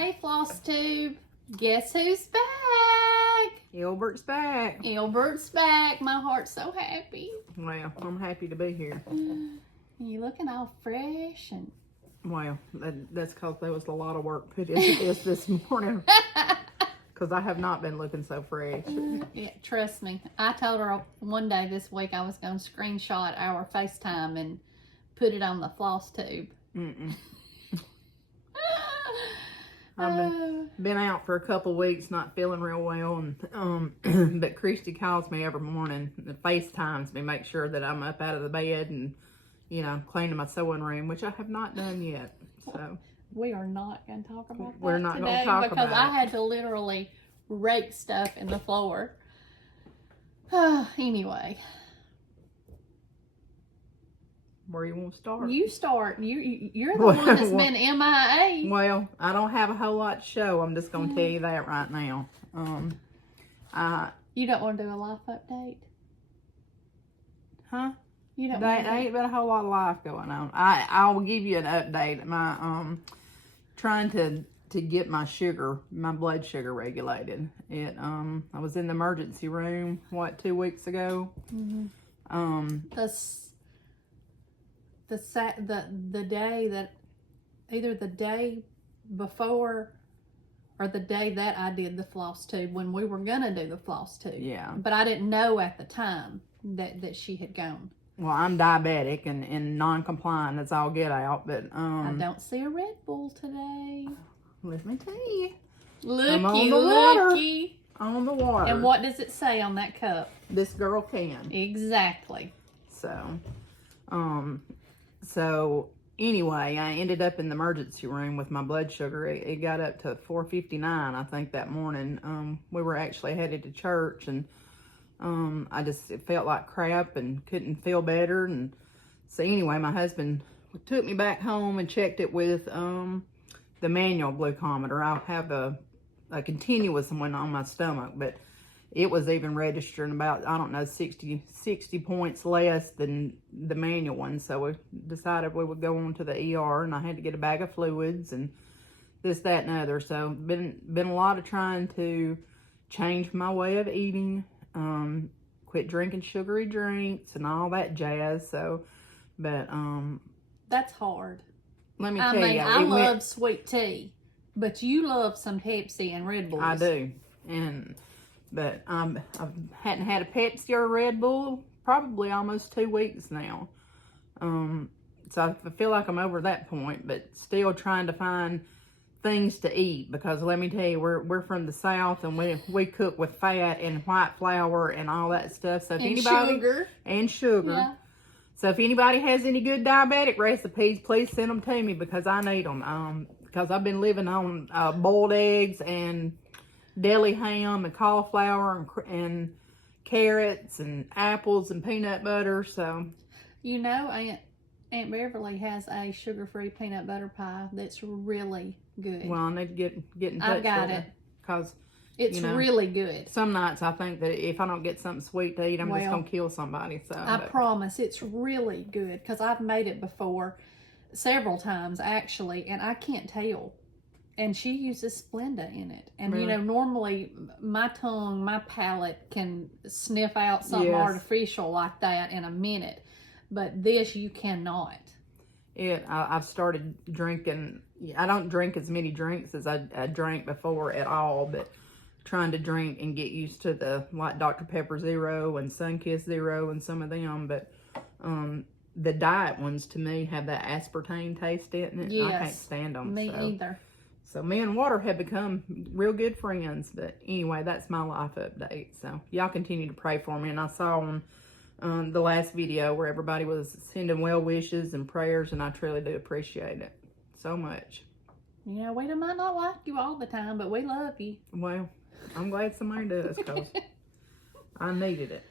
Hey, FlossTube. Guess who's back? Gilbert's back. Gilbert's back. My heart's so happy. Well, I'm happy to be here. You looking all fresh and... Well, that's because there was a lot of work put into this morning. Because I have not been looking so fresh. Yeah, trust me. I told her one day this week I was going to screenshot our FaceTime and put it on the FlossTube. I've been out for a couple weeks, not feeling real well, and but Christy calls me every morning and FaceTimes me, make sure that I'm up out of the bed and, you know, cleaning my sewing room, which I have not done yet. So we are not going to talk about that we're not today going to talk because about I had to literally rake stuff in the floor. Anyway. Where you want to start? You start. You're the one that's been MIA. Well, I don't have a whole lot to show. I'm just going to tell you that right now. You don't want to do a life update? Huh? You don't. There ain't been a whole lot of life going on. I'll give you an update. My trying to get my blood sugar regulated. I was in the emergency room 2 weeks ago. The day that, either the day before or the day that I did the FlossTube, when we were gonna do the FlossTube. Yeah. But I didn't know at the time that she had gone. Well, I'm diabetic and non-compliant as all get out, but I don't see a Red Bull today. Let me tell you. Looky. On the water. And what does it say on that cup? This girl can. Exactly. So anyway, I ended up in the emergency room with my blood sugar. It got up to 459, I think, that morning. We were actually headed to church, and it felt like crap and couldn't feel better. And so anyway, my husband took me back home and checked it with the manual glucometer. I have a continuous one on my stomach, but it was even registering about, I don't know, 60 points less than the manual one. So we decided we would go on to the ER, and I had to get a bag of fluids and this, that, and other. So been a lot of trying to change my way of eating, quit drinking sugary drinks and all that jazz. So, but that's hard. Let me tell you, I love sweet tea, but you love some Pepsi and Red Bulls. I do, but I hadn't had a Pepsi or a Red Bull probably almost 2 weeks now. So I feel like I'm over that point, but still trying to find things to eat, because let me tell you, we're from the South, and we cook with fat and white flour and all that stuff. So if sugar. Yeah. So if anybody has any good diabetic recipes, please send them to me, because I need them. Because I've been living on boiled eggs and deli ham and cauliflower and carrots and apples and peanut butter. So, you know, Aunt Beverly has a sugar-free peanut butter pie that's really good. Well, I need to get in touch with her. I've got it. Because it's really good. Some nights I think that if I don't get something sweet to eat, I'm just going to kill somebody. So I promise it's really good, because I've made it before several times actually, and I can't tell. And she uses Splenda in it. And you know, normally my palate can sniff out something artificial like that in a minute, but this you cannot. I've started drinking. I don't drink as many drinks as I drank before at all, but trying to drink and get used to the, like, Dr. Pepper Zero and Sunkist Zero and some of them. But the diet ones, to me, have that aspartame taste in it. Yes, I can't stand them. Me either. So me and water have become real good friends. But anyway, that's my life update. So y'all continue to pray for me. And I saw on the last video where everybody was sending well wishes and prayers, and I truly do appreciate it so much. You know, we might not like you all the time, but we love you. Well, I'm glad somebody does, because I needed it.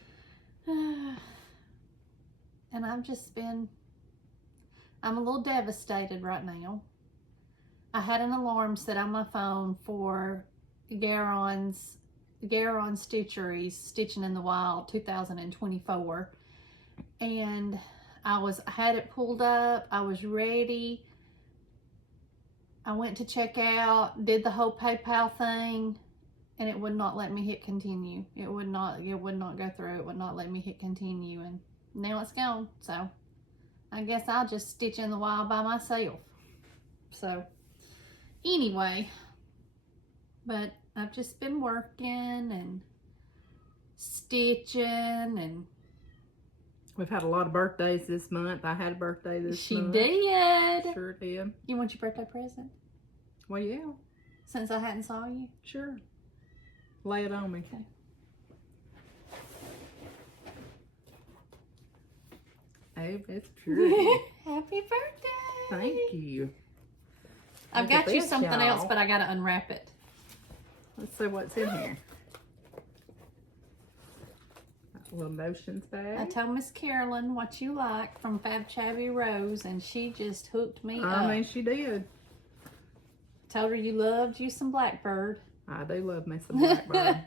And I'm a little devastated right now. I had an alarm set on my phone for Garon's Stitchery's Stitching in the Wild 2024, and I had it pulled up. I was ready. I went to check out, did the whole PayPal thing, and it would not let me hit continue. It would not go through. It would not let me hit continue, and now it's gone. So I guess I'll just stitch in the wall by myself. So anyway, but I've just been working and stitching, and we've had a lot of birthdays this month. I had a birthday this month. She did. Sure did. You want your birthday present? Well, yeah. Since I hadn't saw you? Sure. Lay it on me. Okay. Hey, it's pretty. Happy birthday. Thank you. I've Look at got you this, something y'all. else, but I got to unwrap it. Let's see what's in here. A little notions bag. I told Miss Carolyn what you like from Fab Chabby Rose, and she just hooked me up. I mean, she did. Told her you loved you some Blackbird. I do love me some Blackbird.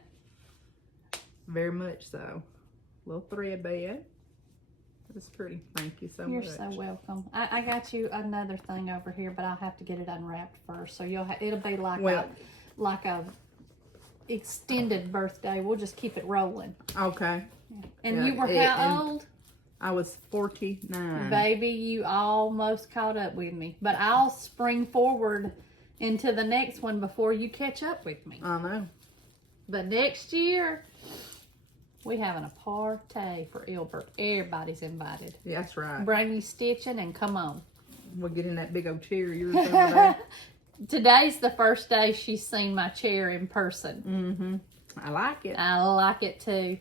Very much so. Little thread bed. It's pretty. Thank you so You're much. so welcome. I got you another thing over here, but I'll have to get it unwrapped first. So it'll be like a extended birthday. We'll just keep it rolling. Okay. And Yeah, you were how old? I was 49. Baby, you almost caught up with me. But I'll spring forward into the next one before you catch up with me. I know. But next year, we having a party for Ilbert. Everybody's invited. Yeah, that's right. Bring you stitching and come on. We'll get in that big old chair of yours over there. Today's the first day she's seen my chair in person. Mm-hmm. I like it. I like it too.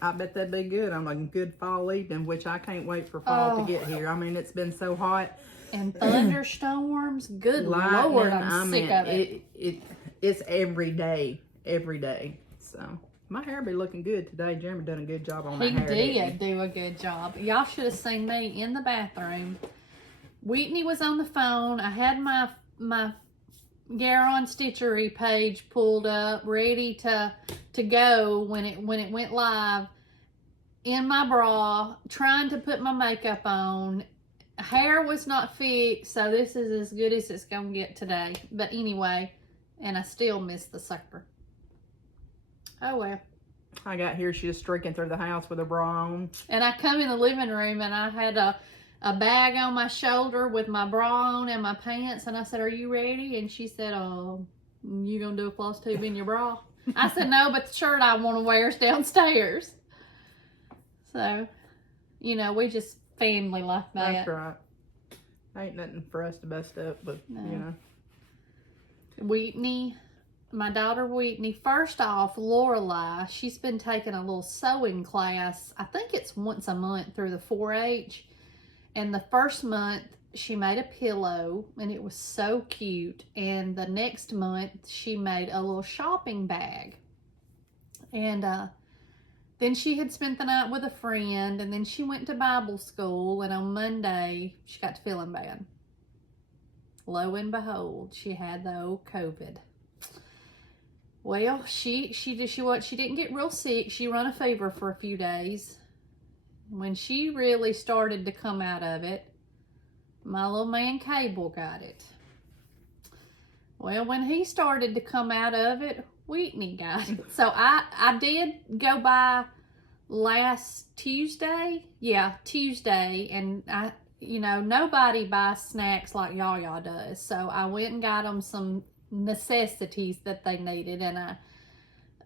I bet that'd be good on a good fall evening, which I can't wait for fall to get here. I mean, it's been so hot. And thunderstorms. Good Lightning, Lord, I'm sick of it. It's every day. So my hair be looking good today. Jeremy done a good job on that hair. He did do a good job. Y'all should have seen me in the bathroom. Whitney was on the phone. I had my Garon Stitchery page pulled up, ready to go when it went live. In my bra, trying to put my makeup on. Hair was not fixed, so this is as good as it's gonna get today. But anyway, and I still miss the sucker. Oh well. I got here, she was streaking through the house with her bra on. And I come in the living room and I had a bag on my shoulder with my bra on and my pants, and I said, "Are you ready?" And she said, "Oh, you gonna do a floss tube in your bra?" I said, "No, but the shirt I want to wear is downstairs." So, we just family like that. That's right. Ain't nothing for us to bust up, but Whitney, my daughter Whitney, first off, Lorelei, she's been taking a little sewing class. I think it's once a month through the 4-H. And the first month, she made a pillow, and it was so cute. And the next month, she made a little shopping bag. And then she had spent the night with a friend, and then she went to Bible school, and on Monday, she got to feeling bad. Lo and behold, she had the old COVID. Well, she didn't get real sick. She run a fever for a few days. When she really started to come out of it, my little man Cable got it. Well, when he started to come out of it, Whitney got it. So I did go by last Tuesday. Yeah, Tuesday. And nobody buys snacks like Yaya does. So I went and got them some necessities that they needed. And I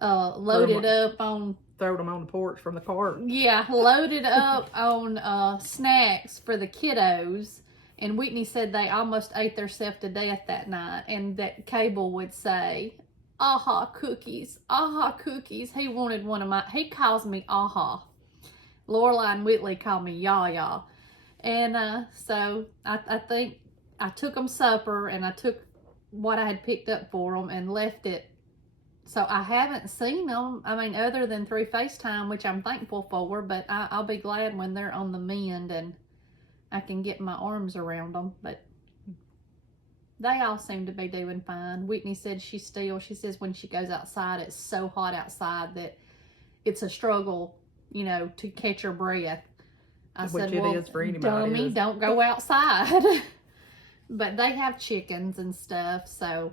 loaded up on... Throw them on the porch from the cart. Yeah, loaded up on snacks for the kiddos. And Whitney said they almost ate themselves to death that night. And that Cable would say, "Aha cookies, aha cookies." He wanted one of he calls me Aha. Lorelei and Whitley call me Yaya. And so I think I took them supper, and I took what I had picked up for them and left it. So I haven't seen them, other than through FaceTime, which I'm thankful for, but I'll be glad when they're on the mend and I can get my arms around them. But they all seem to be doing fine. Whitney said she says when she goes outside, it's so hot outside that it's a struggle, to catch her breath. I said, "Well, is for anybody, dummy, don't go outside." But they have chickens and stuff, so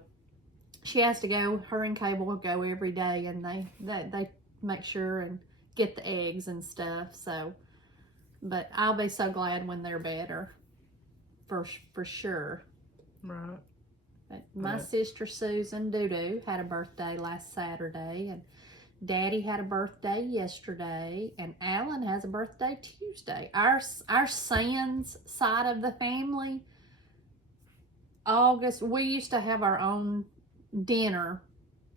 she has to go. Her and Cable will go every day, and they make sure and get the eggs and stuff. So, but I'll be so glad when they're better, for sure. Right. But my sister Susan Doodoo had a birthday last Saturday, and Daddy had a birthday yesterday, and Alan has a birthday Tuesday. Our Sands side of the family, August, we used to have our own dinner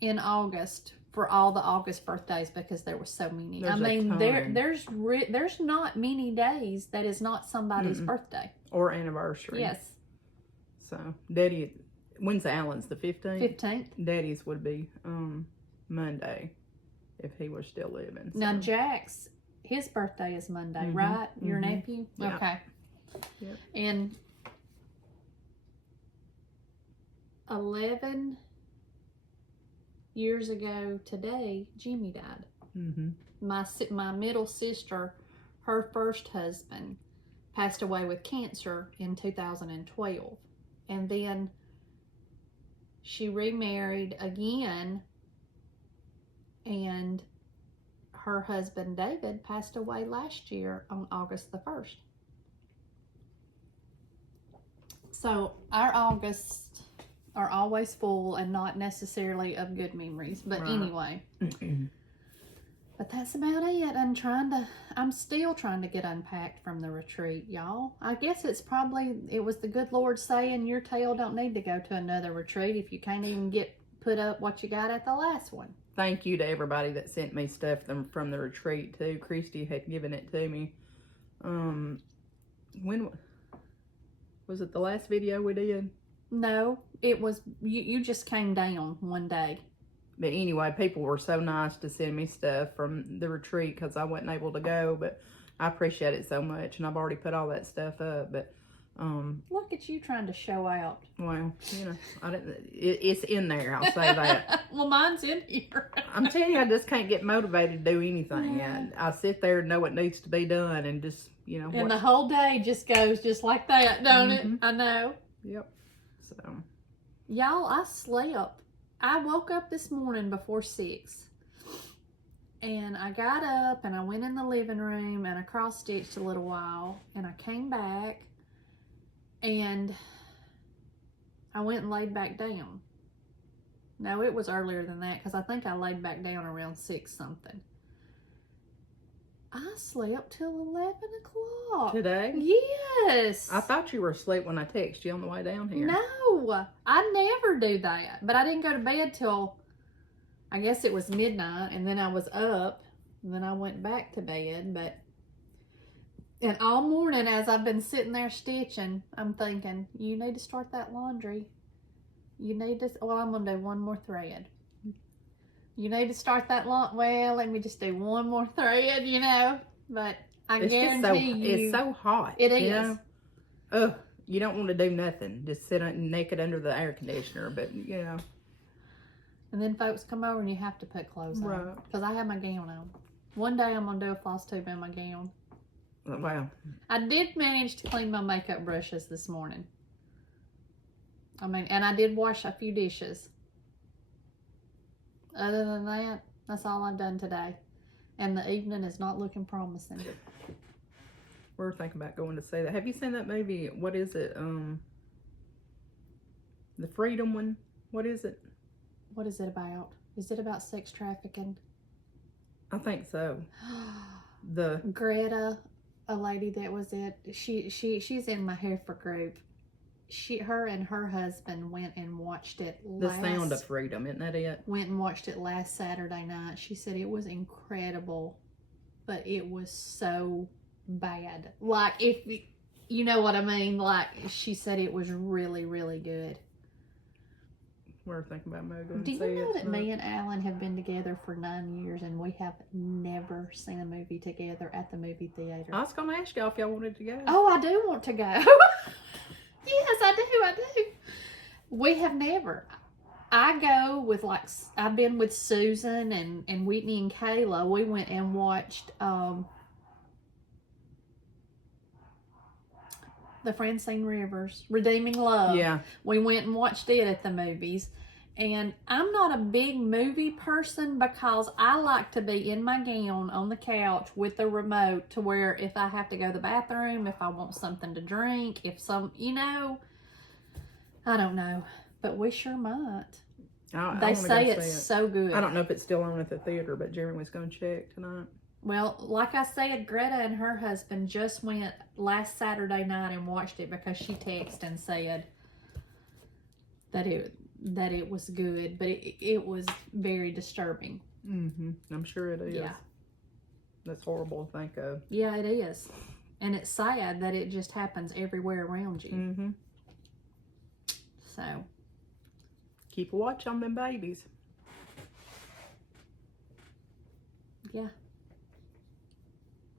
in August for all the August birthdays because there were so many. There's I mean, there's not many days that is not somebody's birthday or anniversary. Yes. So Daddy, when's Alan's? The 15th. 15th. Daddy's would be Monday if he were still living. So. Now Jack's, his birthday is Monday, right? Your nephew. Yeah. Okay. Yep. And 11 years ago today, Jimmy died. My middle sister, her first husband, passed away with cancer in 2012. And then she remarried again, and her husband David passed away last year on August the 1st. So our Augusts are always full and not necessarily of good memories. But anyway. But that's about it. I'm still trying to get unpacked from the retreat, y'all. I guess it was the good Lord saying your tail don't need to go to another retreat if you can't even put up what you got at the last one. Thank you to everybody that sent me stuff from the retreat too. Christy had given it to me. When was it, the last video we did? No, it was, you just came down one day. But anyway, people were so nice to send me stuff from the retreat because I wasn't able to go, but I appreciate it so much, and I've already put all that stuff up. But look at you trying to show out. Well, you know, it's in there. I'll say that. Well, mine's in here. I'm telling you, I just can't get motivated to do anything. I sit there and know what needs to be done, and just And the whole day just goes just like that, don't it? I know. Yep. So, y'all, I slept. I woke up this morning before 6, and I got up and I went in the living room and I cross-stitched a little while, and I came back and I went and laid back down. No, it was earlier than that because I think I laid back down around 6 something. I slept till 11 o'clock. Today? Yes. I thought you were asleep when I texted you on the way down here. No, I never do that. But I didn't go to bed till, I guess it was midnight, and then I was up, and then I went back to bed. And all morning as I've been sitting there stitching, I'm thinking, you need to start that laundry. You need to, well, I'm going to do one more thread. You need to start that well, let me just do one more thread, But I guarantee you. It's so hot. It is. Ugh, you don't want to do nothing. Just sit naked under the air conditioner, but, And then folks come over and you have to put clothes on. Because I have my gown on. One day I'm going to do a FlossTube in my gown. Wow. I did manage to clean my makeup brushes this morning. And I did wash a few dishes. Other than that, that's all I've done today. And the evening is not looking promising. We're thinking about going to see that. Have you seen that movie? What is it? The Freedom one? What is it? What is it about? Is it about sex trafficking? I think so. Greta, a lady that was she's in my Hereford group. Her and her husband went and watched it The Sound of Freedom, isn't that it? Went and watched it last Saturday night. She said it was incredible, but it was so bad. Like, if you know what I mean, like, she said it was really, really good. We're thinking about moving. Do you know that me and Alan have been together for 9 years and we have never seen a movie together at the movie theater? I was going to ask y'all if y'all wanted to go. Oh, I do want to go. Yes, I do. We have never. I go with, I've been with Susan and Whitney and Kayla. We went and watched the The Francine Rivers, Redeeming Love. Yeah. We went and watched it at the movies. And I'm not a big movie person because I like to be in my gown on the couch with the remote to where if I have to go to the bathroom, if I want something to drink, if some, you know, I don't know. But we sure might. They say it's so good. I don't know if it's still on at the theater, but Jeremy was going to check tonight. Well, like I said, Greta and her husband just went last Saturday night and watched it because she texted and said that it was good, but it was very disturbing. Mm-hmm. I'm sure it is. Yeah. That's horrible to think of. Yeah, it is. And it's sad that it just happens everywhere around you. Mm-hmm. So. Keep a watch on them babies. Yeah.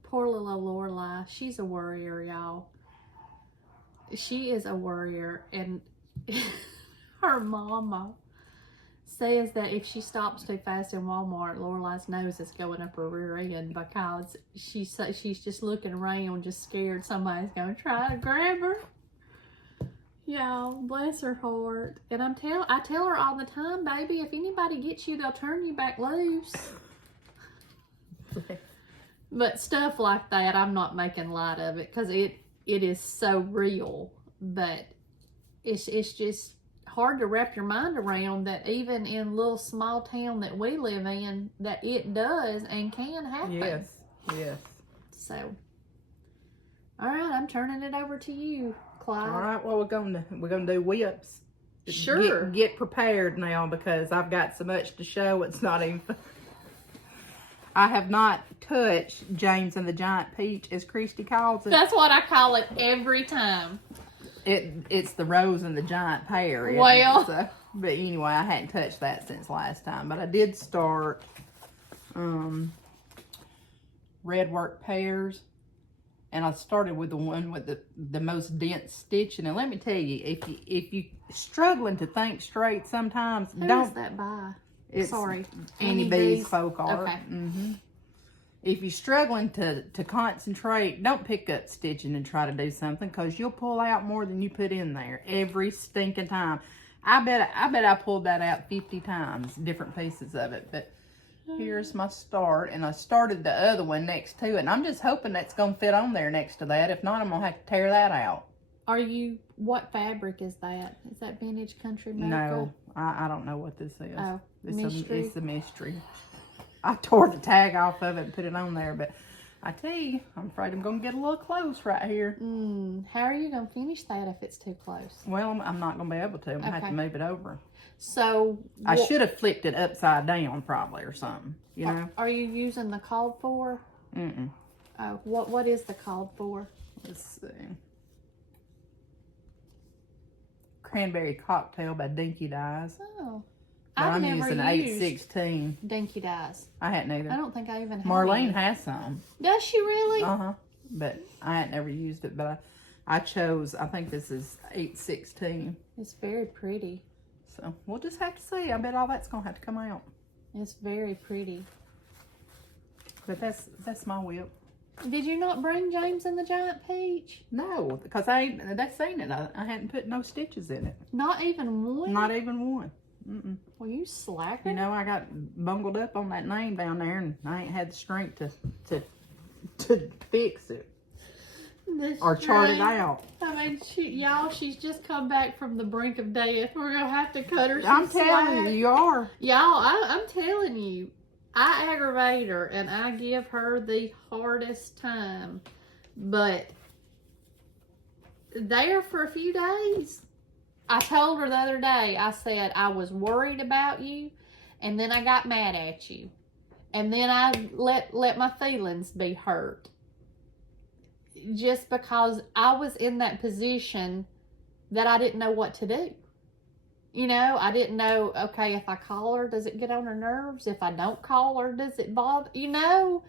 Poor little Lorelai. She's a worrier, y'all. She is a worrier. And her mama says that if she stops too fast in Walmart, Lorelai's nose is going up her rear end because she's just looking around, just scared somebody's going to try to grab her. Y'all, bless her heart. And I tell her all the time, baby, if anybody gets you, they'll turn you back loose. But stuff like that, I'm not making light of it because it is so real. But it's just hard to wrap your mind around that even in a little small town that we live in, that it does and can happen. Yes, yes. So, all right, I'm turning it over to you, Clyde. All right, well, we're gonna do whips. Sure. Get prepared now because I've got so much to show. It's not even. I have not touched James and the Giant Peach, as Christy calls it. That's what I call it every time. It's the Rose and the Giant Pear. Well. So, but anyway, I hadn't touched that since last time. But I did start red work pears. And I started with the one with the most dense stitching. And let me tell you, if you struggling to think straight sometimes, Who don't. is that by? It's Sorry. Annie B's folk art. Okay. Mm-hmm. If you're struggling to concentrate, don't pick up stitching and try to do something because you'll pull out more than you put in there every stinking time. I bet I pulled that out 50 times, different pieces of it. But here's my start, and I started the other one next to it. And I'm just hoping that's going to fit on there next to that. If not, I'm going to have to tear that out. What fabric is that? Is that Vintage Country Mocha? No, I don't know what this is. Oh, mystery. It's a mystery. I tore the tag off of it and put it on there, but I tell you, I'm afraid I'm going to get a little close right here. How are you going to finish that if it's too close? Well, I'm not going to be able to. I'm going to have to move it over. So I should have flipped it upside down probably or something, you know? Are you using the called for? Mm-mm. Oh, what is the called for? Let's see. Cranberry Cocktail by Dinky Dyes. Oh. I'm using 816. Dinky Dyes. I hadn't either. I don't think I even have Marlene any. has some. Does she really? Uh-huh. But I hadn't ever used it, but I chose, I think this is 816. It's very pretty. So we'll just have to see. I bet all that's going to have to come out. It's very pretty. But that's my whip. Did you not bring James and the Giant Peach? No, because that's seen it. I hadn't put no stitches in it. Not even one? Not even one. Mm-mm. Well, you slacker. You know, I got bungled up on that name down there, and I ain't had the strength to fix it or chart it out. I mean, y'all, she's just come back from the brink of death. We're gonna have to cut her some I'm telling slack. you are. Y'all, I'm telling you, I aggravate her and I give her the hardest time, but there for a few days. I told her the other day, I said, I was worried about you, and then I got mad at you. And then I let my feelings be hurt. Just because I was in that position that I didn't know what to do. You know, I didn't know, okay, if I call her, does it get on her nerves? If I don't call her, does it bother? You know,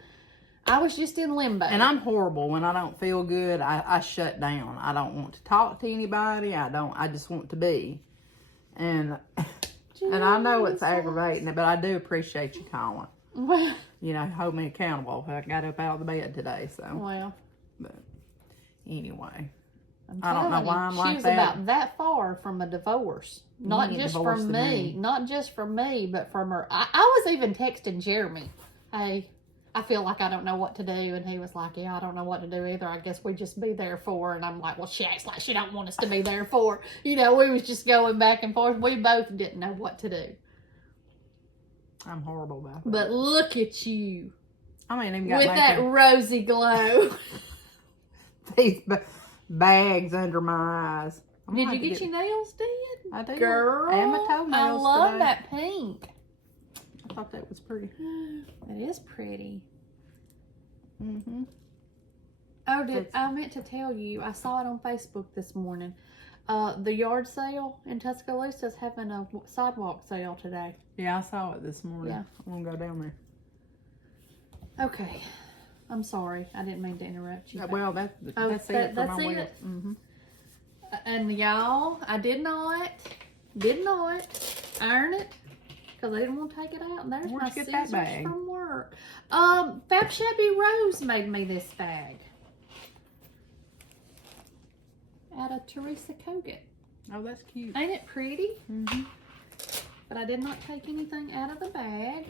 I was just in limbo. And I'm horrible. When I don't feel good, I shut down. I don't want to talk to anybody. I just want to be. And I know it's aggravating, but I do appreciate you calling. Well, You know, hold me accountable. I got up out of the bed today, so. well. But anyway. I don't know why I'm like that. She was about that far from a divorce. Not just from me. Not just from me, but from her. I was even texting Jeremy. Hey, I feel like I don't know what to do. And he was like, yeah, I don't know what to do either. I guess we just be there for her. And I'm like, well, she acts like she don't want us to be there for her. You know, we was just going back and forth. We both didn't know what to do. I'm horrible about that. But look at you. I mean, even got with that rosy glow. These bags under my eyes. Did you get your nails did? I did. Girl, and my toenails I love today. that pink. I thought that was pretty. It is pretty. Mm-hmm. Oh, I meant to tell you, I saw it on Facebook this morning. The yard sale in Tuscaloosa is having a sidewalk sale today. Yeah, I saw it this morning. Yeah. I'm going to go down there. Okay. I'm sorry. I didn't mean to interrupt you. Well, that's it for my week. Mm-hmm. And y'all, I did not iron it because I didn't want to take it out. And there's Where'd my you get scissors that bag? from work. Fab Shabby Rose made me this bag out of Teresa Kogut. Oh, that's cute. Ain't it pretty? Mm-hmm. But I did not take anything out of the bag.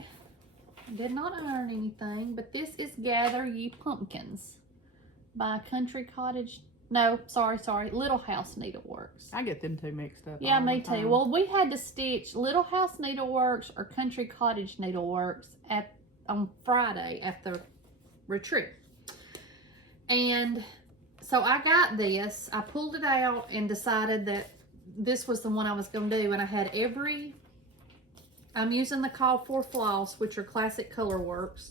I did not iron anything. But this is Gather Ye Pumpkins by Country Cottage. No, sorry. Little House Needleworks. I get them two mixed up. Yeah, me too. Well, we had to stitch Little House Needleworks or Country Cottage Needleworks on Friday at the retreat. And so I got this. I pulled it out and decided that this was the one I was going to do. And I had I'm using the Call for Floss, which are Classic Color Works.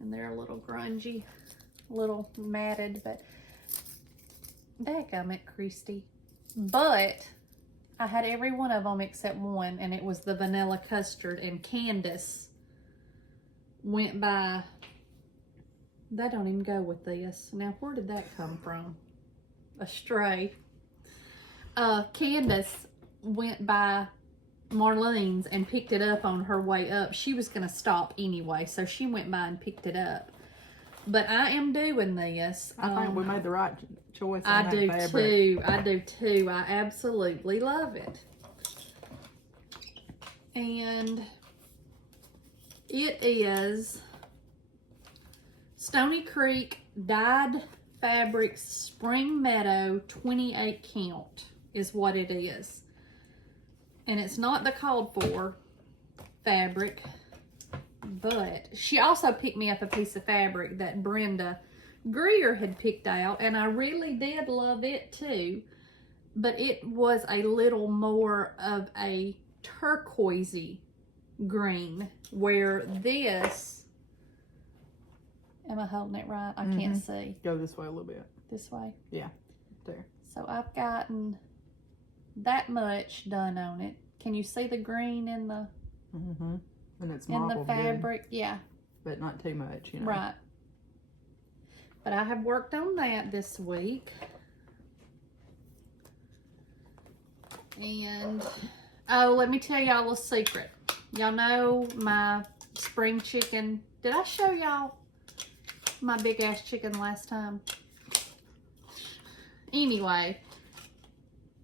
And they're a little grungy, a little matted, but dadgummit, Christy. But I had every one of them except one, and it was the Vanilla Custard. And Candace went by. That don't even go with this. Now, where did that come from? A stray. Candace went by Marlene's and picked it up on her way up. She was going to stop anyway, so she went by and picked it up. But I am doing this. I think we made the right choice. I do too. I do too. I absolutely love it. And it is Stony Creek Dyed Fabrics Spring Meadow 28 count is what it is. And it's not the called for fabric, but she also picked me up a piece of fabric that Brenda Greer had picked out, and I really did love it too, but it was a little more of a turquoisey green, where this, am I holding it right? I can't see. Go this way a little bit. This way? Yeah, there. So I've gotten that much done on it. Can you see the green in the and it's in the fabric? Good, yeah, but not too much, you know. Right. But I have worked on that this week. And oh, let me tell y'all a secret. Y'all know my spring chicken. Did I show y'all my big ass chicken last time? Anyway,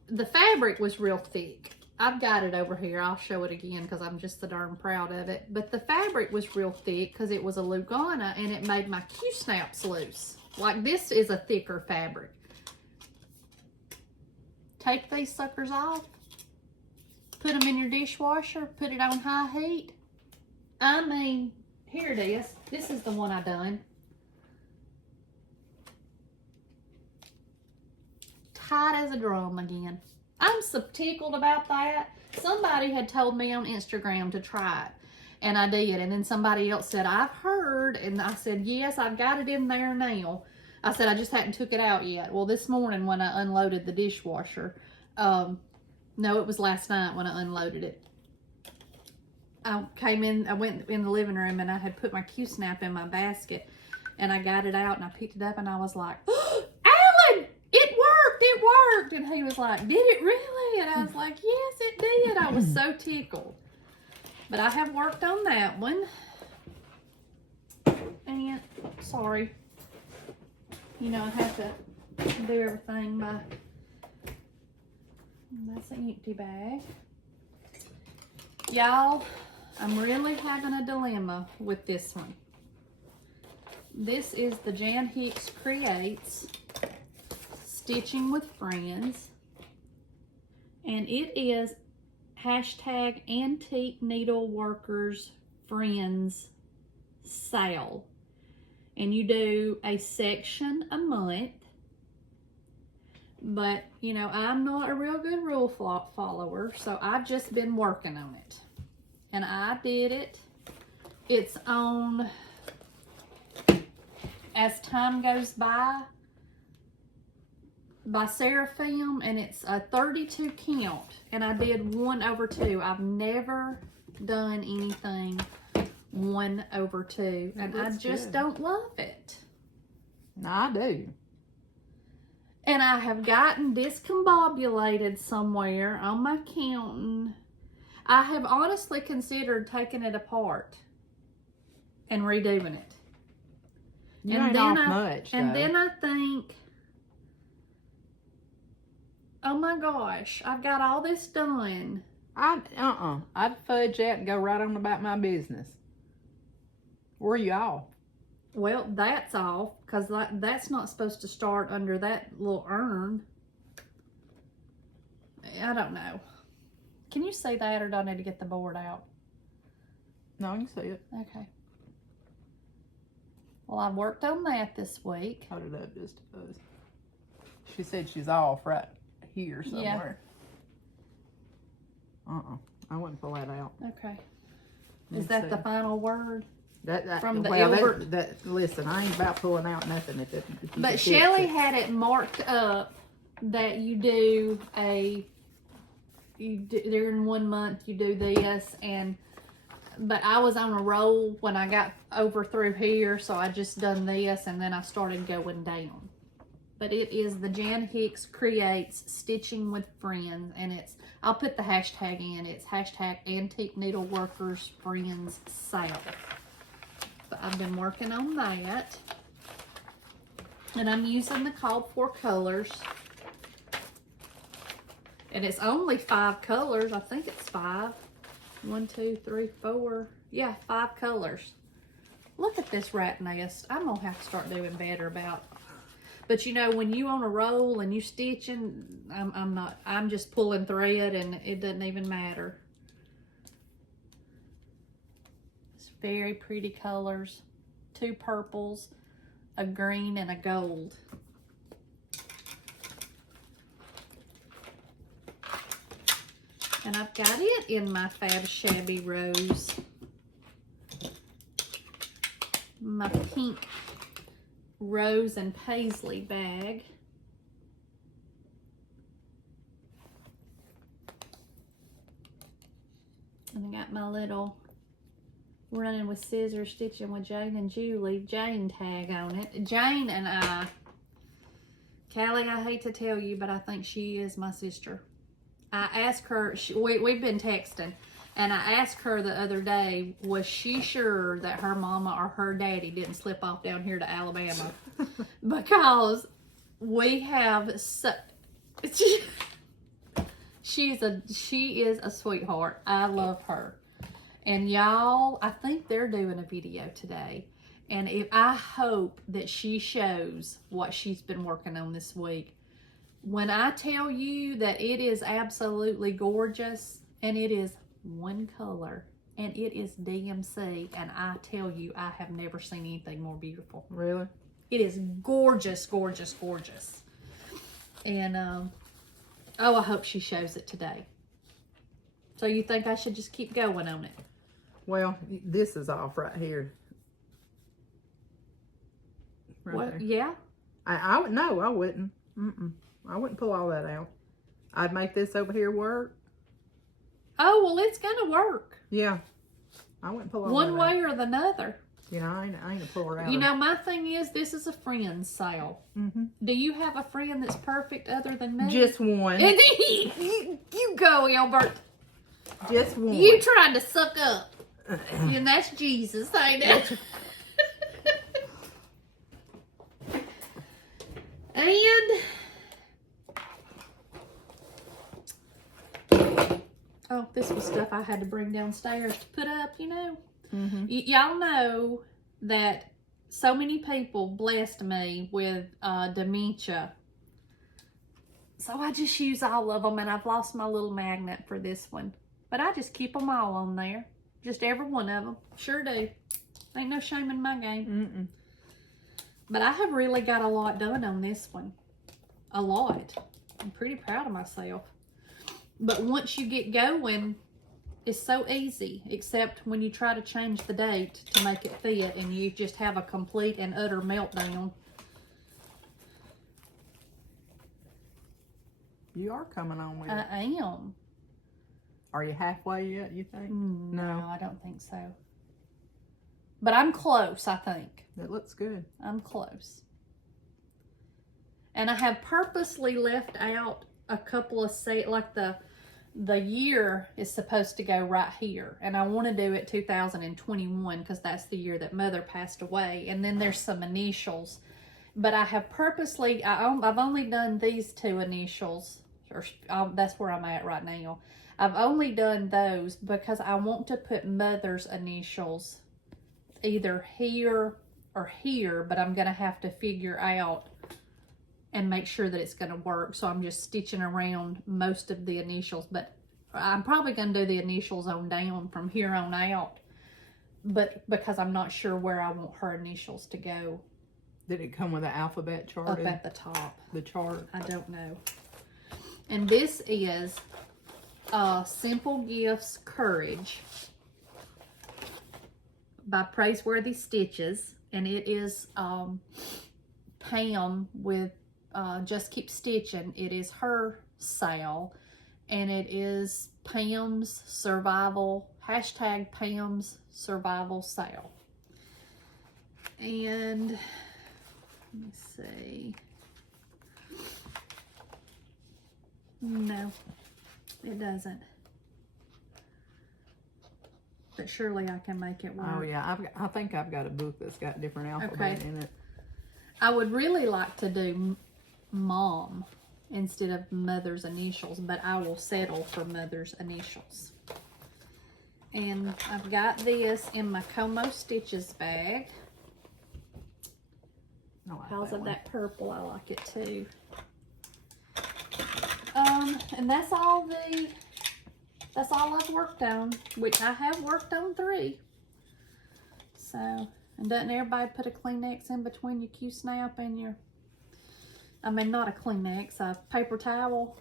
the fabric was real thick. I've got it over here. I'll show it again because I'm just so darn proud of it. But the fabric was real thick because it was a Lugana, and it made my Q-snaps loose. Like, this is a thicker fabric. Take these suckers off. Put them in your dishwasher. Put it on high heat. I mean, here it is. This is the one I done. Tight as a drum again. I'm so tickled about that. Somebody had told me on Instagram to try it, and I did. And then somebody else said, I've heard, and I said, yes, I've got it in there now. I said, I just hadn't took it out yet. Well, this morning when I unloaded the dishwasher, no, it was last night when I unloaded it. I went in the living room, and I had put my Q-snap in my basket, and I got it out, and I picked it up, and I was like, Alan, it worked. And he was like, did it really? And I was like, yes, it did. I was so tickled. But I have worked on that one. And, sorry. You know, I have to do everything by, that's an empty bag. Y'all, I'm really having a dilemma with this one. This is the Jan Hicks Creates Stitching with Friends. And it is hashtag Antique Needleworkers Friends sale. And you do a section a month. But, you know, I'm not a real good rule follower, so I've just been working on it. And I did it. It's on As Time Goes by Seraphim, and it's a 32 count. And I did 1/2. I've never done anything 1/2. And I just don't love it. No, I do. And I have gotten discombobulated somewhere on my counting. I have honestly considered taking it apart and redoing it. You ain't off much, and though. then I think, oh my gosh, I've got all this done. I'd fudge that and go right on about my business. Where you off? Well, that's off, because that's not supposed to start under that little urn. I don't know. Can you see that, or do I need to get the board out? No, you can see it. Okay. Well, I've worked on that this week. Hold it up just a buzz. She said she's off right here somewhere. Yeah. I wouldn't pull that out. Okay. Is that the final word? From the listen, I ain't about pulling out nothing. But Shelly had it marked up that you do during 1 month you do this, but I was on a roll when I got over through here, so I just done this and then I started going down. But it is the Jan Hicks Creates Stitching with Friends, and I'll put the hashtag in. It's hashtag Antique Needleworkers Friends Sale. But I've been working on that. And I'm using the called for colors. And it's only 5 colors. I think it's 5. 1, 2, 3, 4. Yeah, 5 colors. Look at this rat nest. I'm going to have to start doing better about. But you know, when you on a roll and you stitching, I'm just pulling thread and it doesn't even matter. Very pretty colors. 2 purples, a green, and a gold. And I've got it in my Fab Shabby Rose. My pink rose and paisley bag. And I got my little Running with Scissors, Stitching with Jane and Julie Jane tag on it. Jane and I, Callie, I hate to tell you, but I think she is my sister. I asked her, we've been texting, and I asked her the other day, was she sure that her mama or her daddy didn't slip off down here to Alabama? Because we have she is a sweetheart. I love her. And y'all, I think they're doing a video today. And I hope that she shows what she's been working on this week. When I tell you that it is absolutely gorgeous, and it is 1 color, and it is DMC, and I tell you, I have never seen anything more beautiful. Really? It is gorgeous, gorgeous, gorgeous. And, oh, I hope she shows it today. So you think I should just keep going on it? Well, this is off right here. What? There. Yeah? No, I wouldn't. I wouldn't pull all that out. I'd make this over here work. Oh, well, it's going to work. Yeah. I wouldn't pull all one that way out. or the other. You know, I ain't gonna pull her out. You know, my thing is, this is a friend's sale. Do you have a friend that's perfect other than me? Just one. You go, Albert. Just one. You trying to suck up. And that's Jesus, ain't it? And oh, this was stuff I had to bring downstairs to put up, you know. Y'all know that so many people blessed me with dementia. So I just use all of them, and I've lost my little magnet for this one. But I just keep them all on there. Just every one of them. Sure do. Ain't no shame in my game. But I have really got a lot done on this one. A lot. I'm pretty proud of myself. But once you get going, it's so easy. Except when you try to change the date to make it fit and you just have a complete and utter meltdown. You are coming on with it. I am. Are you halfway yet, you think? No, I don't think so. But I'm close, I think. It looks good. I'm close. And I have purposely left out a couple of like the year is supposed to go right here. And I want to do it 2021 because that's the year that Mother passed away. And then there's some initials. But I have purposely, I've only done these two initials. Or that's where I'm at right now. I've only done those because I want to put Mother's initials either here or here, but I'm going to have to figure out and make sure that it's going to work. So I'm just stitching around most of the initials, but I'm probably going to do the initials on down from here on out, but because I'm not sure where I want her initials to go. Did it come with an alphabet chart? Up at the top. The chart? I don't know. And this is Simple Gifts Courage by Praiseworthy Stitches, and it is Pam with Just Keep Stitching. It is her sale, and it is Pam's Survival, hashtag Pam's Survival Sale. And let me see. No, it doesn't. But surely I can make it work. Oh yeah, I think I've got a book that's got different alphabet in it. I would really like to do Mom instead of Mother's initials, but I will settle for Mother's initials. And I've got this in my Como Stitches bag. Because of that purple, I like it too. And that's all I've worked on, which I have worked on 3. So, and doesn't everybody put a Kleenex in between your Q-snap and your, I mean, not a Kleenex, a paper towel,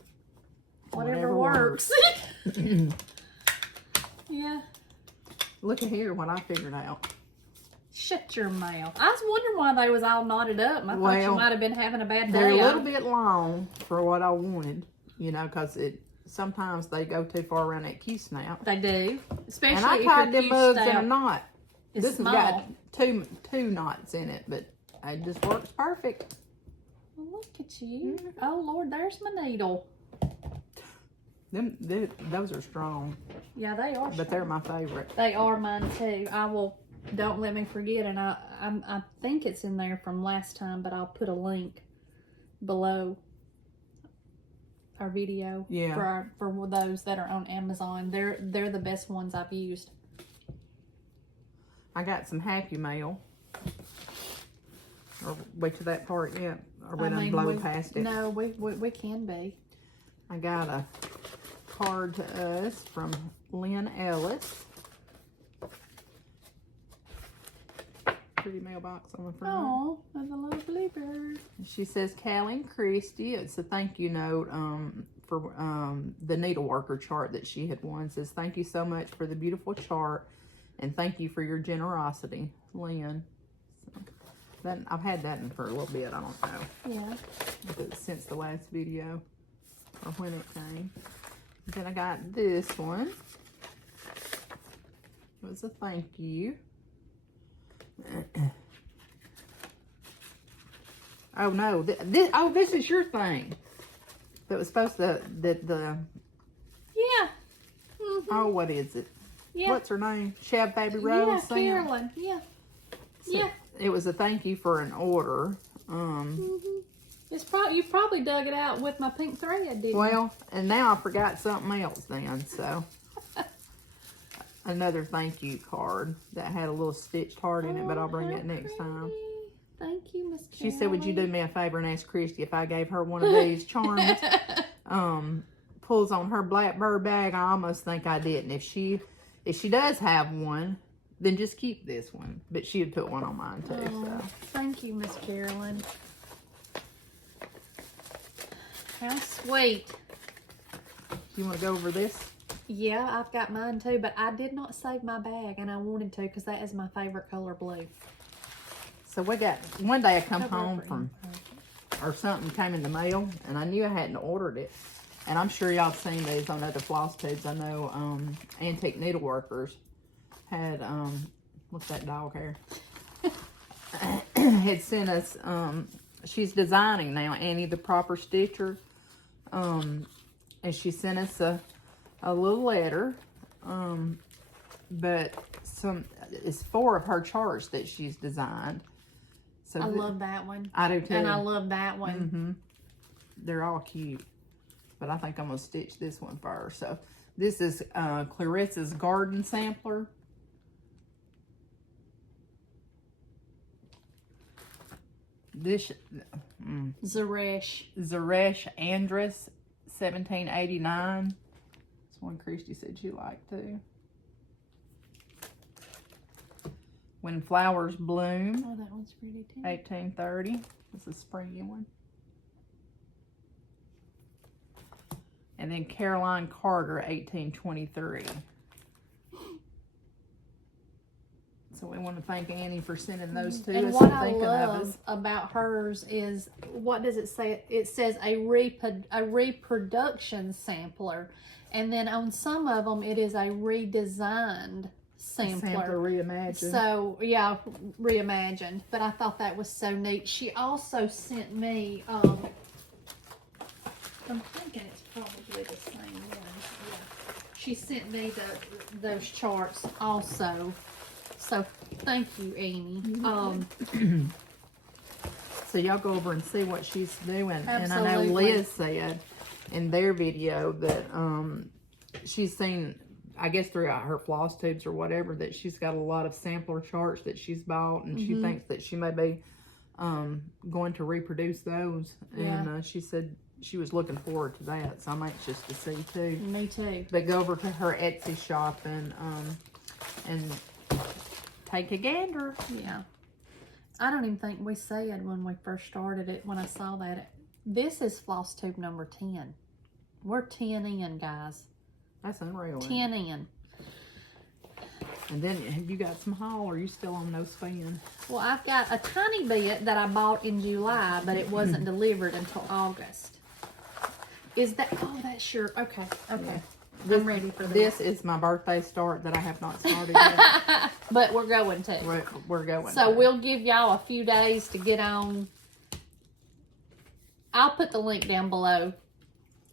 whatever works. Yeah. Look at here what I figured out. Shut your mouth. I was wondering why they was all knotted up. I thought you might have been having a bad day. They're a little bit long for what I wanted, you know, because sometimes they go too far around that Q-snap. They do. Especially and I if tied your them mugs in a Q-snap knot. is This small. has got two knots in it, but it just works perfect. Well, look at you. Oh, Lord, there's my needle. Those are strong. Yeah, they are. But they're my favorite. They are mine too. I will. Don't let me forget, and I think it's in there from last time, but I'll put a link below our video. Yeah. For those that are on Amazon. They're the best ones I've used. I got some Happy Mail. Are we to that part yet? Or we done blow past it? No, we can be. I got a card to us from Lynn Ellis. Pretty mailbox on the front. Oh, there's a little bluebird. She says, Callie and Christy, it's a thank you note for the needleworker chart that she had won. It says, thank you so much for the beautiful chart and thank you for your generosity, Lynn. So, I've had that in for a little bit, I don't know. Yeah. If it's since the last video or when it came. Then I got this one. It was a thank you. Oh no! This is your thing. That was supposed to Yeah. Oh, what is it? Yeah. What's her name? Shab Baby Rose. Yeah, Carolyn. Yeah. So it was a thank you for an order. It's probably, you probably dug it out with my pink thread, didn't you? Well, and now I forgot something else then, so. Another thank you card that had a little stitched heart in it, but I'll bring that next time. Thank you, Miss She said, would you do me a favor and ask Christy if I gave her one of these charms? Pulls on her Blackbird bag. I almost think I didn't. If she does have one, then just keep this one. But she would put one on mine too. So thank you, Miss Carolyn. How sweet. You want to go over this? Yeah, I've got mine too, but I did not save my bag, and I wanted to because that is my favorite color, blue. So we got, one day I come home from, or something came in the mail, and I knew I hadn't ordered it. And I'm sure y'all have seen these on other floss tubes. I know Antique Needleworkers had, what's that dog hair? Had sent us, she's designing now, Annie the Proper Stitcher. And she sent us a little letter, but it's 4 of her charts that she's designed. So I love that one. I do too. And I love that one. Mm-hmm. They're all cute. But I think I'm going to stitch this one first. So this is Clarissa's Garden Sampler. This Zeresh Andress 1789. That's one Christy said she liked too. When Flowers Bloom. Oh, that one's pretty too. 1830. This is a springy one. And then Caroline Carter, 1823. So we want to thank Annie for sending those to us. And what I love about hers is, what does it say? It says a reproduction sampler. And then on some of them, it is a redesigned sampler. Sampler reimagined. So, yeah, reimagined. But I thought that was so neat. She also sent me, I'm thinking it's probably the same one. Yeah. She sent me those charts also. So, thank you, Annie. So, y'all go over and see what she's doing. Absolutely. And I know Liz said in their video that she's seen, I guess throughout her floss tubes or whatever, that she's got a lot of sampler charts that she's bought, and she thinks that she may be going to reproduce those. Yeah. And she said she was looking forward to that, so I'm anxious to see too. Me too. But go over to her Etsy shop and take a gander. Yeah. I don't even think we said when we first started it, when I saw that. This is floss tube number 10. We're 10 in, guys. That's unreal. 10 in. And then, have you got some haul, or are you still on no spend? Well, I've got a tiny bit that I bought in July, but it wasn't delivered until August. Is that, oh, that's sure. Okay, okay. Yeah. I'm ready for this. This is my birthday start that I have not started yet. But we're going to. We're going So to. we'll give y'all a few days to get on. I'll put the link down below.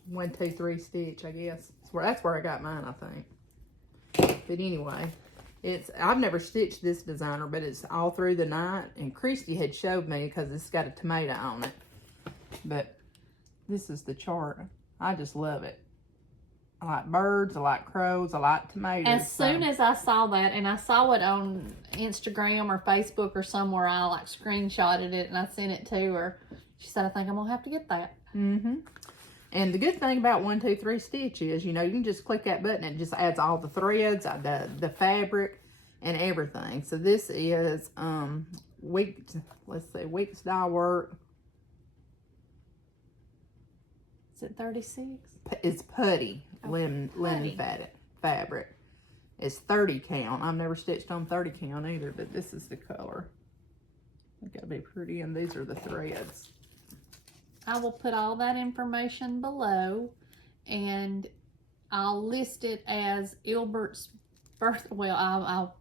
1, 2, 3 stitch, I guess. That's where I got mine, I think. But anyway, I've never stitched this designer, but it's all through the night. And Christy had showed me because it's got a tomato on it. But this is the chart. I just love it. I like birds, I like crows, I like tomatoes. As soon as I saw that, and I saw it on Instagram or Facebook or somewhere, I like screenshotted it and I sent it to her. She said, I think I'm going to have to get that. Mm-hmm. And the good thing about 1, 2, 3 stitch is, you know, you can just click that button and it just adds all the threads, the fabric, and everything. So this is weeks dye work. Is it 36? It's putty, linen fabric. It's 30 count. I've never stitched on 30 count either, but this is the color. It's gotta be pretty, and these are the threads. I will put all that information below, and I'll list it as Ilbert's birth. Well,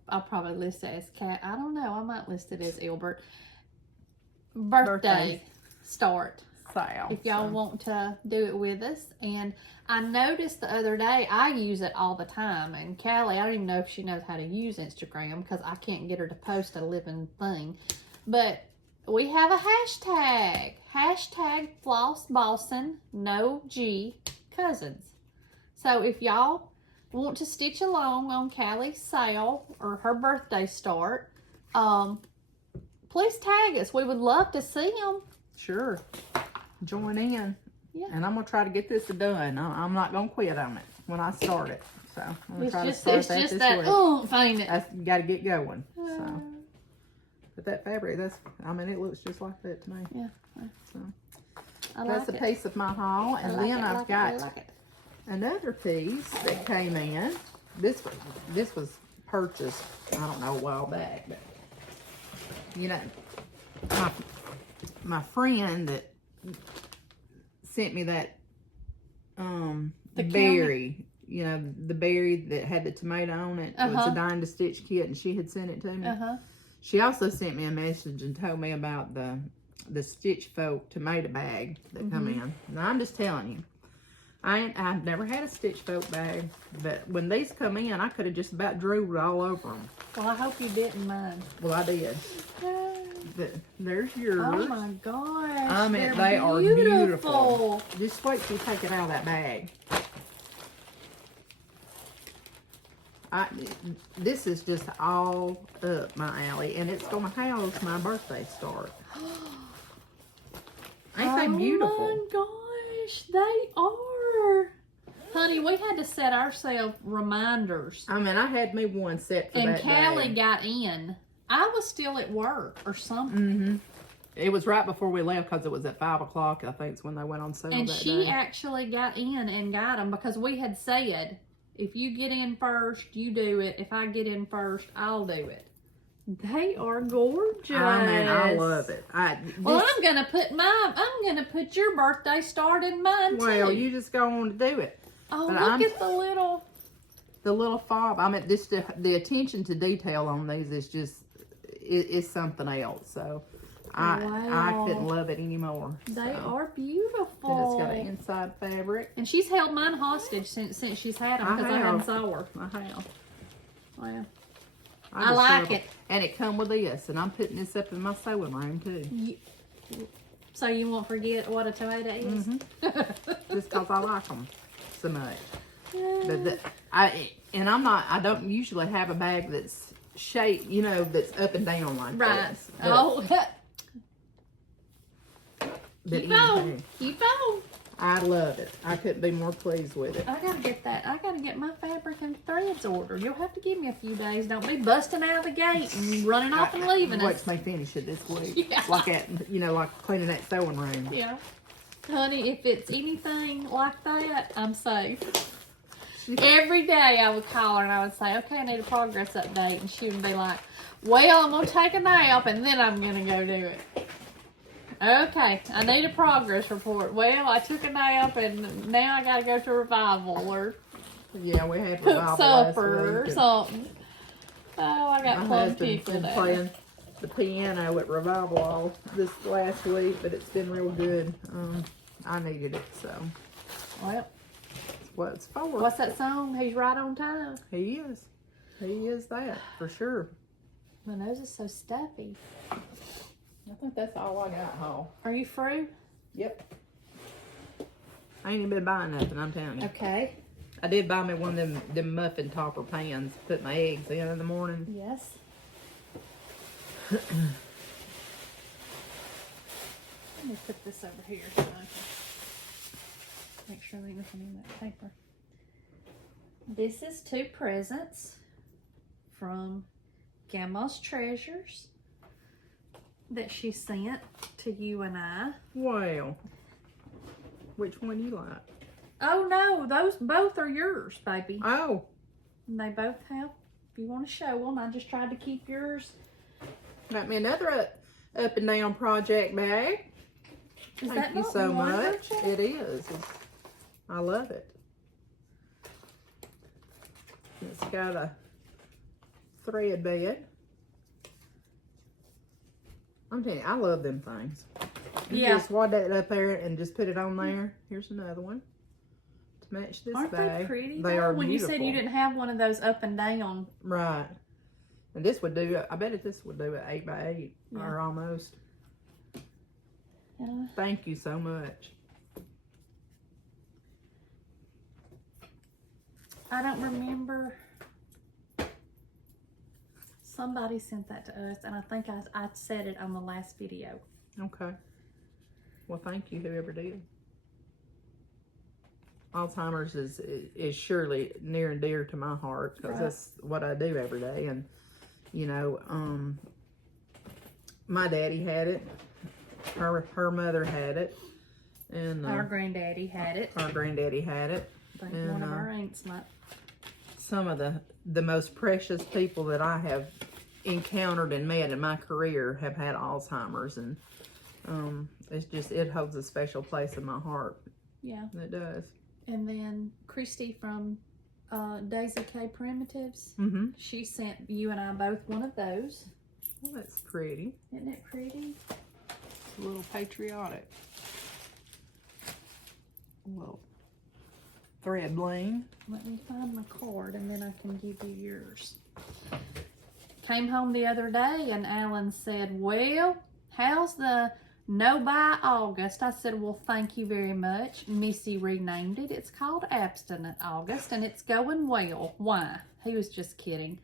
I'll probably list it as Cat. I don't know. I might list it as Ilbert birthday start. If y'all want to do it with us. And I noticed the other day, I use it all the time. And Callie, I don't even know if she knows how to use Instagram because I can't get her to post a living thing. But we have a hashtag. Hashtag Floss Bossin, no G cousins. So if y'all want to stitch along on Callie's sale or her birthday start, please tag us. We would love to see them. Sure. Join in. Yeah. And I'm going to try to get this done. I'm not going to quit on it when I start it. So I'm going to try to start that this week. Ain't it? That's got to get going. So, but that fabric, it looks just like that to me. Yeah. So I that's like a piece of my haul. And then I've got another piece that came in. This was purchased, I don't know, a while back, but you know, my friend that sent me that the berry, you know, the berry that had the tomato on it. It was a Dine to Stitch kit, and she had sent it to me. She also sent me a message and told me about the Stitch Folk tomato bag that come in. Now I'm just telling you, I've never had a Stitch Folk bag, but when these come in, I could have just about drooled all over them. Well, I hope you didn't mind. Well, I did. There's yours. Oh my gosh. I mean, they are beautiful. Just wait till you take it out of that bag. This is just all up my alley, and it's going to house my birthday start. Ain't they beautiful? Oh my gosh, they are. Honey, we had to set ourselves reminders. I mean, I had me one set for that day. And Callie got in. I was still at work or something. It was right before we left because it was at 5 o'clock. I think it's when they went on sale and that she day. actually got in and got them because we had said, if you get in first, you do it. If I get in first, I'll do it. They are gorgeous. I mean, I love it. Well, I'm gonna put your birthday start in mine too. Well, you just go on to do it. Oh, but look at the little fob. I mean, this the attention to detail on these is just it's something else. So I couldn't love it anymore. They are beautiful. And it's got an inside fabric. And she's held mine hostage since she's had them because I hadn't saw her. I have. Well, I like it. And it come with this, and I'm putting this up in my sewing room too. So you won't forget what a tomato is? Just because I like them so much. Yeah. I don't usually have a bag that's shaped, you know, that's up and down like this. Keep on. Keep on. I love it. I couldn't be more pleased with it. I gotta get that. I gotta get my fabric and threads ordered. You'll have to give me a few days. Don't be busting out of the gate and running off and leaving us. Wait till me finish it this week. Yeah. Like cleaning that sewing room. Yeah. Honey, if it's anything like that, I'm safe. Every day I would call her and I would say, okay, I need a progress update. And she would be like, well, I'm going to take a nap and then I'm going to go do it. Okay, I need a progress report. Well, I took a nap and now I got to go to revival or yeah, we had cook revival supper or something. Oh, I got plum tickled. Been playing the piano at revival all this last week, but it's been real good. I needed it, so. Well, that's what it's for. What's that song? He's right on time. He is. He is that, for sure. My nose is so stuffy. I think that's all I got, Hall. Are you through? Yep. I ain't even been buying nothing, I'm telling you. Okay. I did buy me one of them muffin topper pans to put my eggs in the morning. Yes. Let me put this over here so I can make sure there's nothing in that paper. This is 2 presents from Grandma's Treasures that she sent to you and I. Wow. Which one you like? Oh no, those both are yours, baby. Oh. And they both have, if you want to show them, I just tried to keep yours. Got me another up and down project bag. Thank you so much. It is. I love it. It's got a thread bed. I'm telling you, I love them things. You just wad that up there and just put it on there. Here's another one to match this bag. Aren't they pretty? They are when beautiful. You said you didn't have one of those up and down. Right. And this would do, I bet this would do an 8 by 8 or almost. Yeah. Thank you so much. I don't remember. Somebody sent that to us, and I think I said it on the last video. Okay. Well, thank you, whoever did. Alzheimer's is surely near and dear to my heart because that's what I do every day. And, you know, my daddy had it. Her mother had it. And our granddaddy had it. Our granddaddy had it. I think one of our aunts might. Some of the most precious people that I have encountered and met in my career have had Alzheimer's, and it holds a special place in my heart. Yeah, it does. And then Christy from Daisy K Primitives, she sent you and I both one of those. Well, that's pretty. Isn't it pretty? It's a little patriotic. A little thread bling. Let me find my card and then I can give you yours. Came home the other day and Alan said, well, how's the no buy August? I said, well, thank you very much. Missy renamed it. It's called Abstinent August and it's going well. Why? He was just kidding.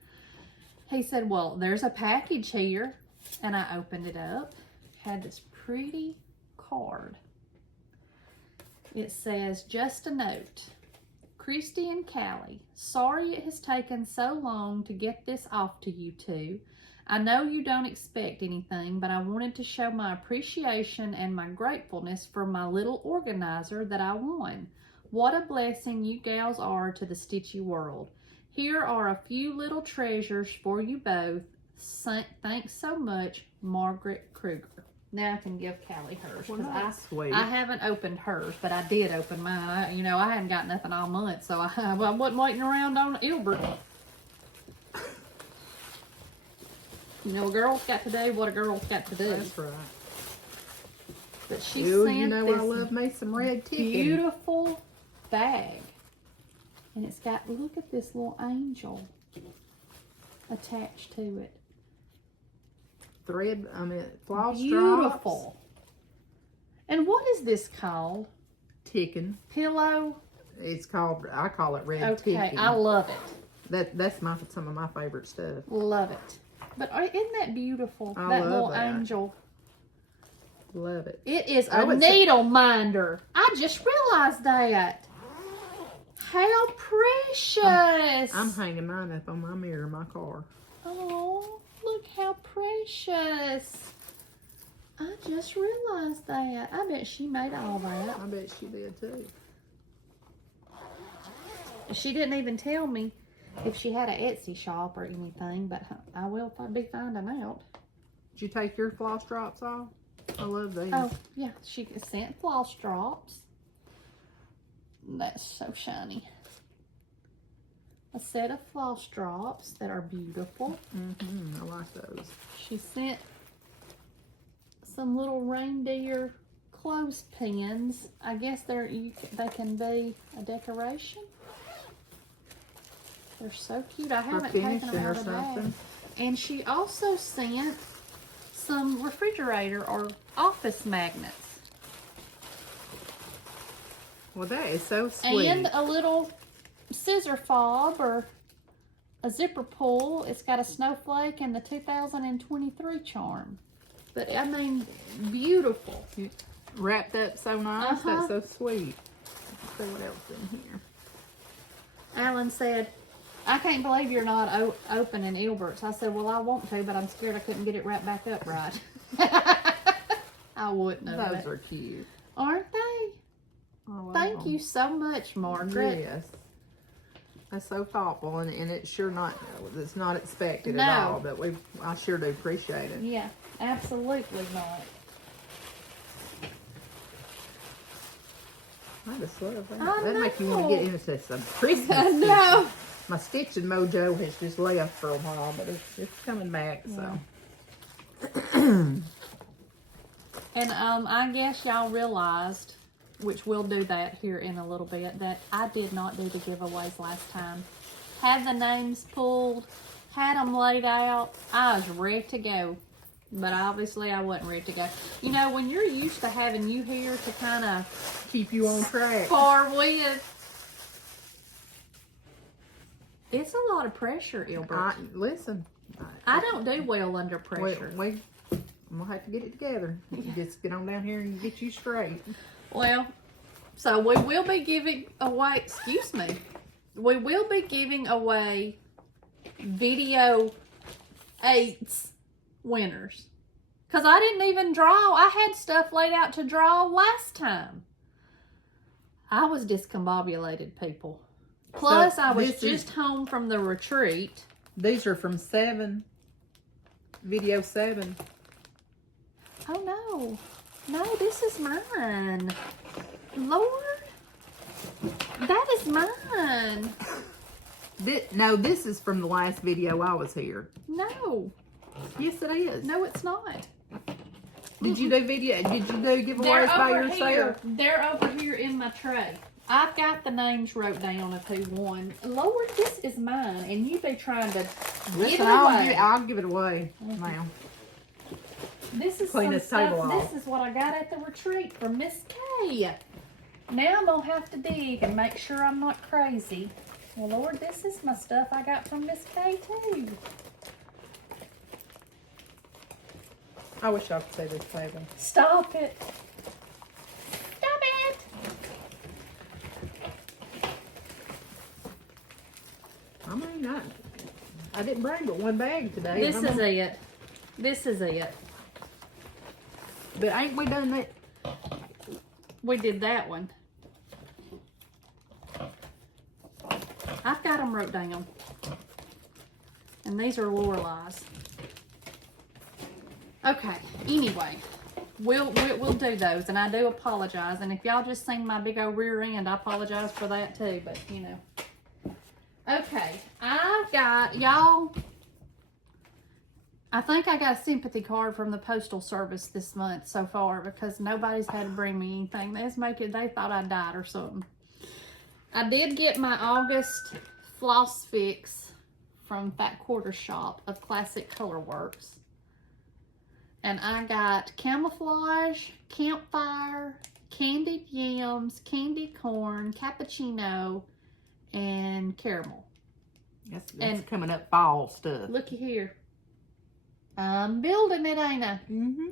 He said, well, there's a package here. And I opened it up. Had this pretty card. It says, just a note. Christy and Callie, sorry it has taken so long to get this off to you two. I know you don't expect anything, but I wanted to show my appreciation and my gratefulness for my little organizer that I won. What a blessing you gals are to the Stitchy world. Here are a few little treasures for you both. Thanks so much, Margaret Kruger. Now I can give Callie hers. Well, that's sweet. I haven't opened hers, but I did open mine. You know, I hadn't got nothing all month, so I wasn't waiting around on Ilbert. You know, a girl's got to do what a girl's got to do. That's right. But she sent you know, this I love me some red ticking. beautiful bag. And it's got, look at this little angel attached to it. Thread, floss Beautiful. Drops. And what is this called? Ticking. Pillow? It's called, I call it red ticking. Okay, I love it. That's some of my favorite stuff. Love it. But isn't that beautiful? I that love little that. Angel. Love it. It is a needle minder. I just realized that. How precious. I'm hanging mine up on my mirror in my car. Oh, look how precious. I just realized that. I bet she made all that. I bet she did too. She didn't even tell me if she had an Etsy shop or anything, but I will be finding out. Did you take your floss drops off? I love these. Oh, yeah. She sent floss drops. That's so shiny. A set of floss drops that are beautiful. I like those. She sent some little reindeer clothespins. I guess they can be a decoration. They're so cute. I haven't taken them out of the bag. And she also sent some refrigerator or office magnets. Well, that is so sweet. And a little scissor fob or a zipper pull. It's got a snowflake and the 2023 charm. But, I mean, beautiful. Wrapped up so nice. That's so sweet. Let's see what else in here. Alan said, I can't believe you're not opening Ilbert's. I said, well, I want to, but I'm scared I couldn't get it wrapped back up right. I wouldn't have. Those are cute. Aren't they? Thank you so much, Margaret. Yes. That's so thoughtful, and it's sure not, it's not expected at all, but I sure do appreciate it. Yeah, absolutely not. I just love that. I That'd make you want to get into some Christmas. I know. My stitching mojo has just left for a while, but it's coming back, so. And I guess y'all realized, which we'll do that here in a little bit, that I did not do the giveaways last time. Had the names pulled, had them laid out. I was ready to go. But obviously I wasn't ready to go. You know, when you're used to having you here to kind of keep you on track. spar with, it's a lot of pressure, Ilbert. Listen. I don't do well under pressure. I'm going to have to get it together. Just get on down here and get you straight. Well, so we will be giving away, excuse me, we will be giving away video 8s winners. Because I didn't even draw. I had stuff laid out to draw last time. I was discombobulated, people. Plus, so I was just home from the retreat. These are from 7. Video 7. Oh, no. No, this is mine. Lord. That is mine. No, this is from the last video I was here. No. Yes, it is. No, it's not. Did you do video? Did you do giveaways by yourself? They're over here in my tray. I've got the names wrote down of who won. Lord, this is mine, and you be trying to give it away. I'll give it away now. This is Clean this table off. This is what I got at the retreat from Miss K. Now I'm gonna have to dig and make sure I'm not crazy. Well, Lord, this is my stuff I got from Miss K too. I wish I could see this table. Stop it. Stop it. I mean, I didn't bring but one bag today. This is it. This is it. But ain't we done that? We did that one. I've got them wrote down. And these are Lorelai's. Okay, anyway, we'll do those, and I do apologize. And if y'all just seen my big old rear end, I apologize for that too, but you know. Okay, I've got, y'all, I think I got a sympathy card from the Postal Service this month so far because nobody's had to bring me anything. They thought I died or something. I did get my August floss fix from Fat Quarter Shop of Classic Colorworks. And I got camouflage, campfire, candied yams, candied corn, cappuccino, and caramel. That's coming up fall stuff. Looky here. I'm building it, ain't I? Mm-hmm.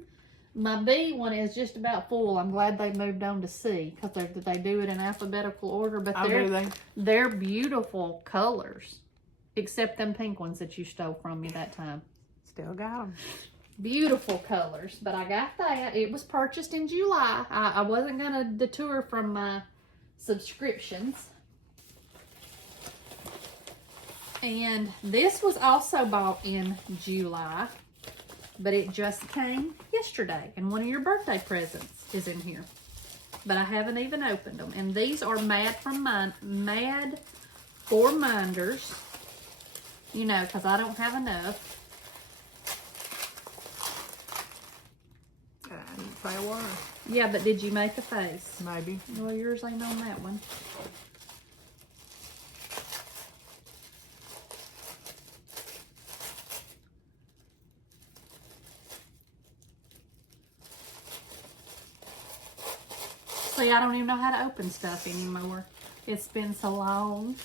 My B one is just about full. I'm glad they moved on to C because they do it in alphabetical order. But they're beautiful colors, except them pink ones that you stole from me that time. Still got them. Beautiful colors, but I got that. It was purchased in July. I wasn't going to detour from my subscriptions. And this was also bought in July, but it just came yesterday. And one of your birthday presents is in here. But I haven't even opened them. And these are Mad for Minders. You know, because I don't have enough. I didn't say a word. Yeah, but did you make a face? Maybe. Well, yours ain't on that one. See, I don't even know how to open stuff anymore. It's been so long.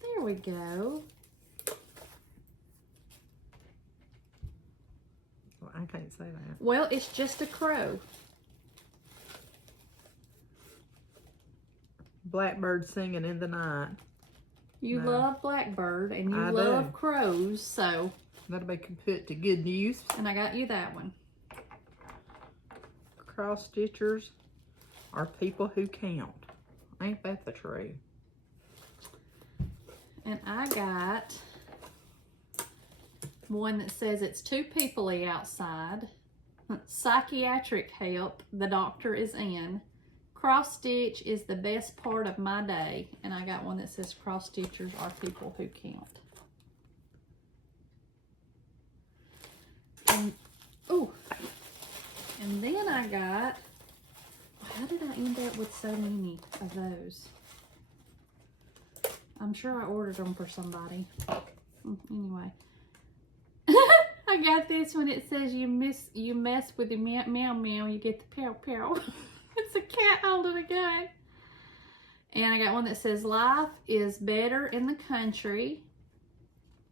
There we go. Well, I can't say that. Well, it's just a crow. Blackbird singing in the night. You love Blackbird and you I love do. crows, so. That'll be put to good use. And I got you that one. Cross stitchers are people who count. Ain't that the truth? And I got one that says it's too peoply outside. Psychiatric help, the doctor is in. Cross stitch is the best part of my day. And I got one that says cross stitchers are people who count. And, ooh. And then I got, how did I end up with so many of those? I'm sure I ordered them for somebody. Anyway. I got this one. It says you mess with the meow meow meow, you get the pow pow. It's a cat holding a gun. And I got one that says life is better in the country.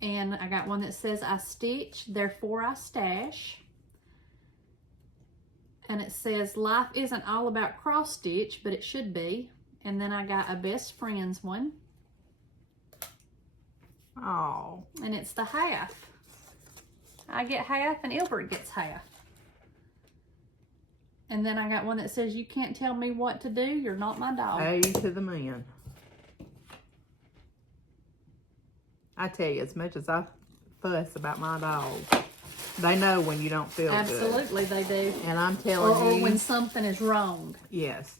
And I got one that says I stitch, therefore I stash. And it says life isn't all about cross stitch, but it should be. And then I got a best friends one. Oh. And it's the half. I get half and Ilbert gets half. And then I got one that says, you can't tell me what to do. You're not my dog. A to the man. I tell you, as much as I fuss about my dog, they know when you don't feel good. Absolutely, they do. And I'm telling you. Or when something is wrong. Yes.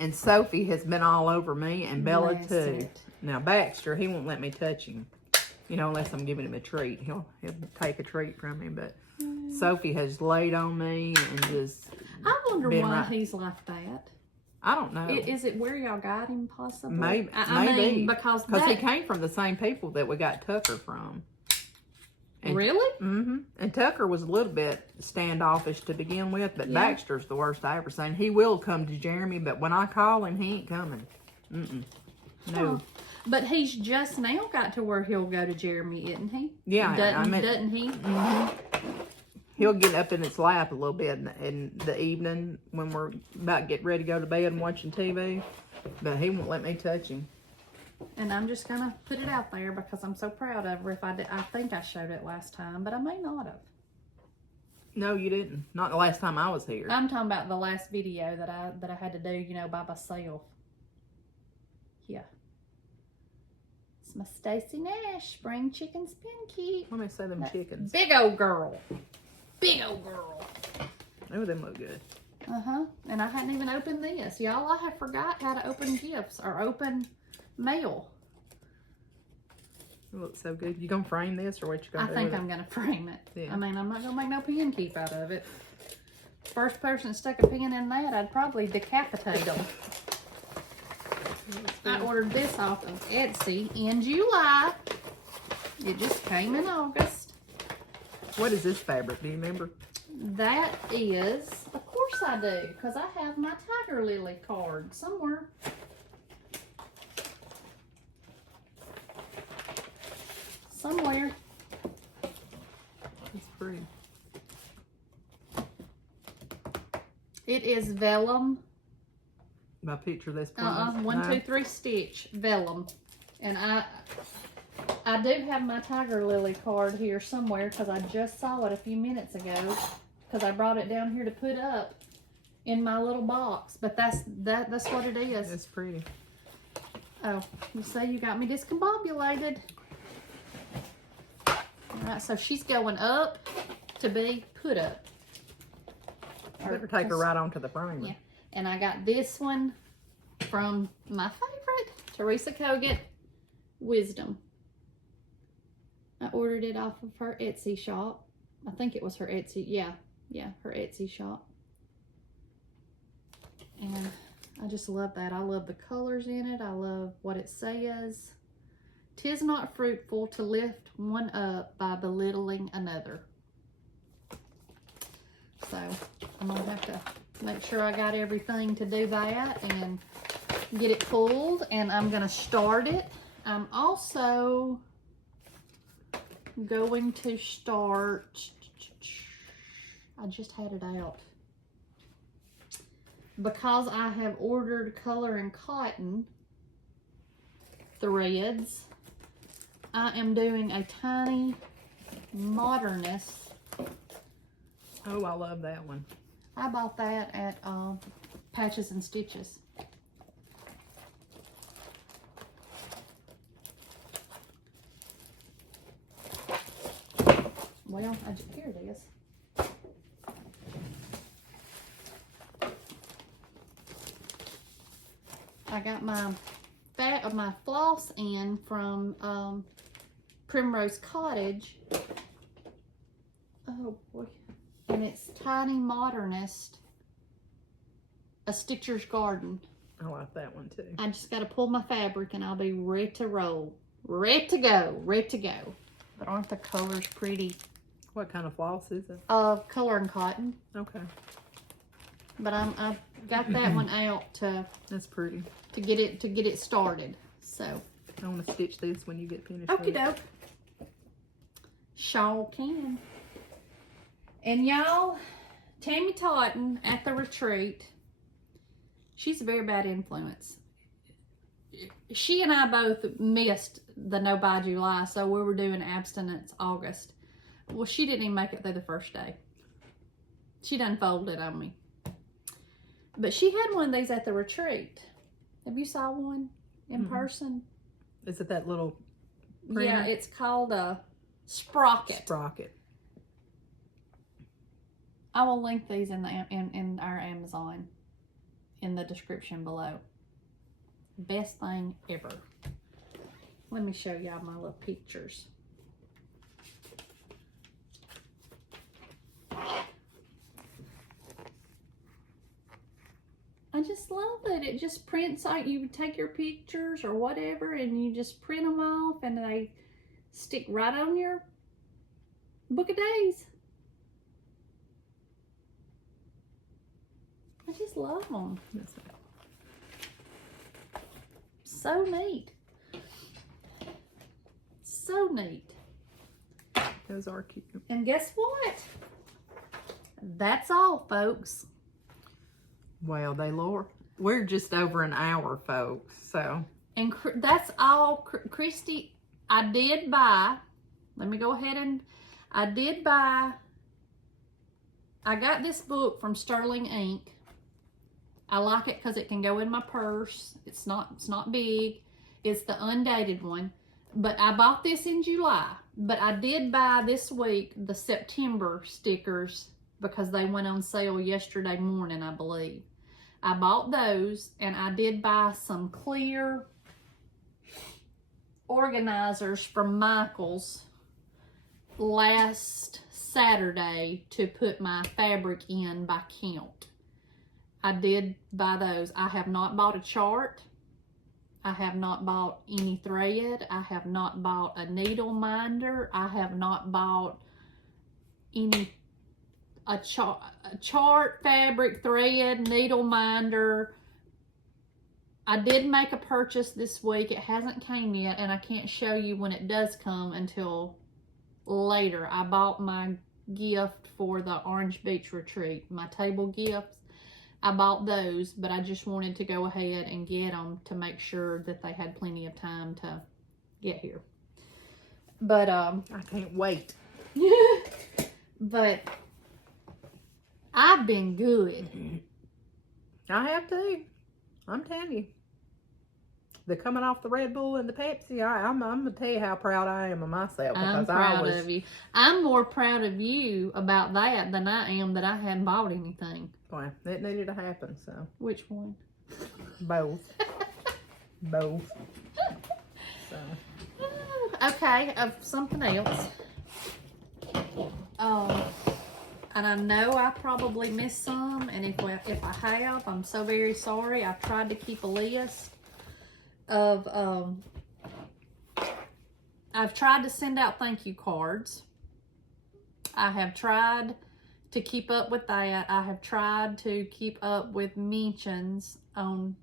And Sophie has been all over me, and Bella Bless too. it. Now, Baxter, he won't let me touch him. You know, unless I'm giving him a treat. He'll take a treat from me. But Sophie has laid on me and just I wonder been why right. he's like that. I don't know. Is it where y'all got him, possibly? Maybe. I mean, because he came from the same people that we got Tucker from. And, really? Mm-hmm. And Tucker was a little bit standoffish to begin with, but Yeah. Baxter's the worst I ever seen. He will come to Jeremy, but when I call him, he ain't coming. Mm-mm. No. Huh. But he's just now got to where he'll go to Jeremy, isn't he? Yeah, doesn't he? Mm-hmm. He'll get up in its lap a little bit in the evening when we're about to get ready to go to bed and watching TV, but he won't let me touch him. And I'm just gonna put it out there because I'm so proud of her. If I did, I think I showed it last time, but I may not have. No, you didn't. Not the last time I was here. I'm talking about the last video that I had to do, you know, by myself. Yeah. It's my Stacy Nash spring chicken spin kit. Let me see them chickens. Big old girl. Big old girl. Oh, them look good. Uh-huh. And I hadn't even opened this. Y'all, I have forgot how to open gifts or open mail. It looks so good. You gonna frame this or what you gonna do? I think with I'm it? gonna frame it. Yeah. I mean, I'm not gonna make no pen keep out of it. First person stuck a pin in that, I'd probably decapitate them. I ordered this off of Etsy in July. It just came in August. What is this fabric? Do you remember? That is, of course I do, because I have my Tiger Lily card somewhere. Somewhere. It's pretty. It is vellum. My picture this. 1, 2, 3 stitch vellum. And I do have my Tiger Lily card here somewhere because I just saw it a few minutes ago because I brought it down here to put up in my little box. But that's what it is. It's pretty. Oh, you say you got me discombobulated. Alright, so she's going up to be put up. Better take her right onto the frame. Yeah. And I got this one from my favorite, Teresa Kogut, Wisdom. I ordered it off of her Etsy shop. I think it was her Etsy, yeah, her Etsy shop. And I just love that. I love the colors in it. I love what it says. 'Tis not fruitful to lift one up by belittling another. So I'm gonna have to make sure I got everything to do that and get it pulled, and I'm gonna start it. I'm also going to start, I just had it out. Because I have ordered color and cotton threads, I am doing a tiny modernist. Oh, I love that one. I bought that at Patches and Stitches. Well, here it is. I got my floss in from Primrose Cottage. Oh boy. And it's Tiny Modernist, A Stitcher's Garden. I like that one too. I just got to pull my fabric and I'll be ready to roll. Ready to go. Ready to go. But aren't the colors pretty? What kind of floss is it? Color and cotton. Okay. But I've got that one out to. That's pretty. To get it started. So. I want to stitch this when you get finished. Okie doke. Sure can. And y'all, Tammy Totten at the retreat, she's a very bad influence. She and I both missed the No Buy July, so we were doing abstinence August. Well, she didn't even make it through the first day. She done folded on me. But she had one of these at the retreat. Have you saw one in person? Is it that little print? Yeah, it's called a Sprocket. Sprocket. I will link these in our Amazon in the description below. Best thing ever. Let me show y'all my little pictures. I just love it. It just prints out. You take your pictures or whatever and you just print them off and they stick right on your book of days. I just love them. So neat. So neat. Those are cute. And guess what? That's all, folks. Well, we're just over an hour, folks, so. And that's all. Christy, I did buy, let me go ahead and, I got this book from Sterling Ink. I like it because it can go in my purse. It's not big. It's the undated one. But I bought this in July. But I did buy this week the September stickers because they went on sale yesterday morning, I believe. I bought those, and I did buy some clear organizers from Michael's last Saturday to put my fabric in by count. I did buy those. I have not bought a chart. I have not bought any thread. I have not bought a needle minder. I have not bought a chart, fabric, thread, needle minder. I did make a purchase this week. It hasn't came yet, and I can't show you when it does come until later. I bought my gift for the Orange Beach retreat, my table gifts. I bought those, but I just wanted to go ahead and get them to make sure that they had plenty of time to get here. But I can't wait. But I've been good. I have too. I'm telling you. The coming off the Red Bull and the Pepsi, I'm gonna tell you how proud I am of myself. I'm proud of you. I'm more proud of you about that than I am that I hadn't bought anything. Well, it needed to happen, so. Which one? Both. Both. So. Okay, of something else. And I know I probably missed some, and if I have, I'm so very sorry. I've tried to keep a list of, I've tried to send out thank you cards. I have tried to keep up with that. I have tried to keep up with mentions on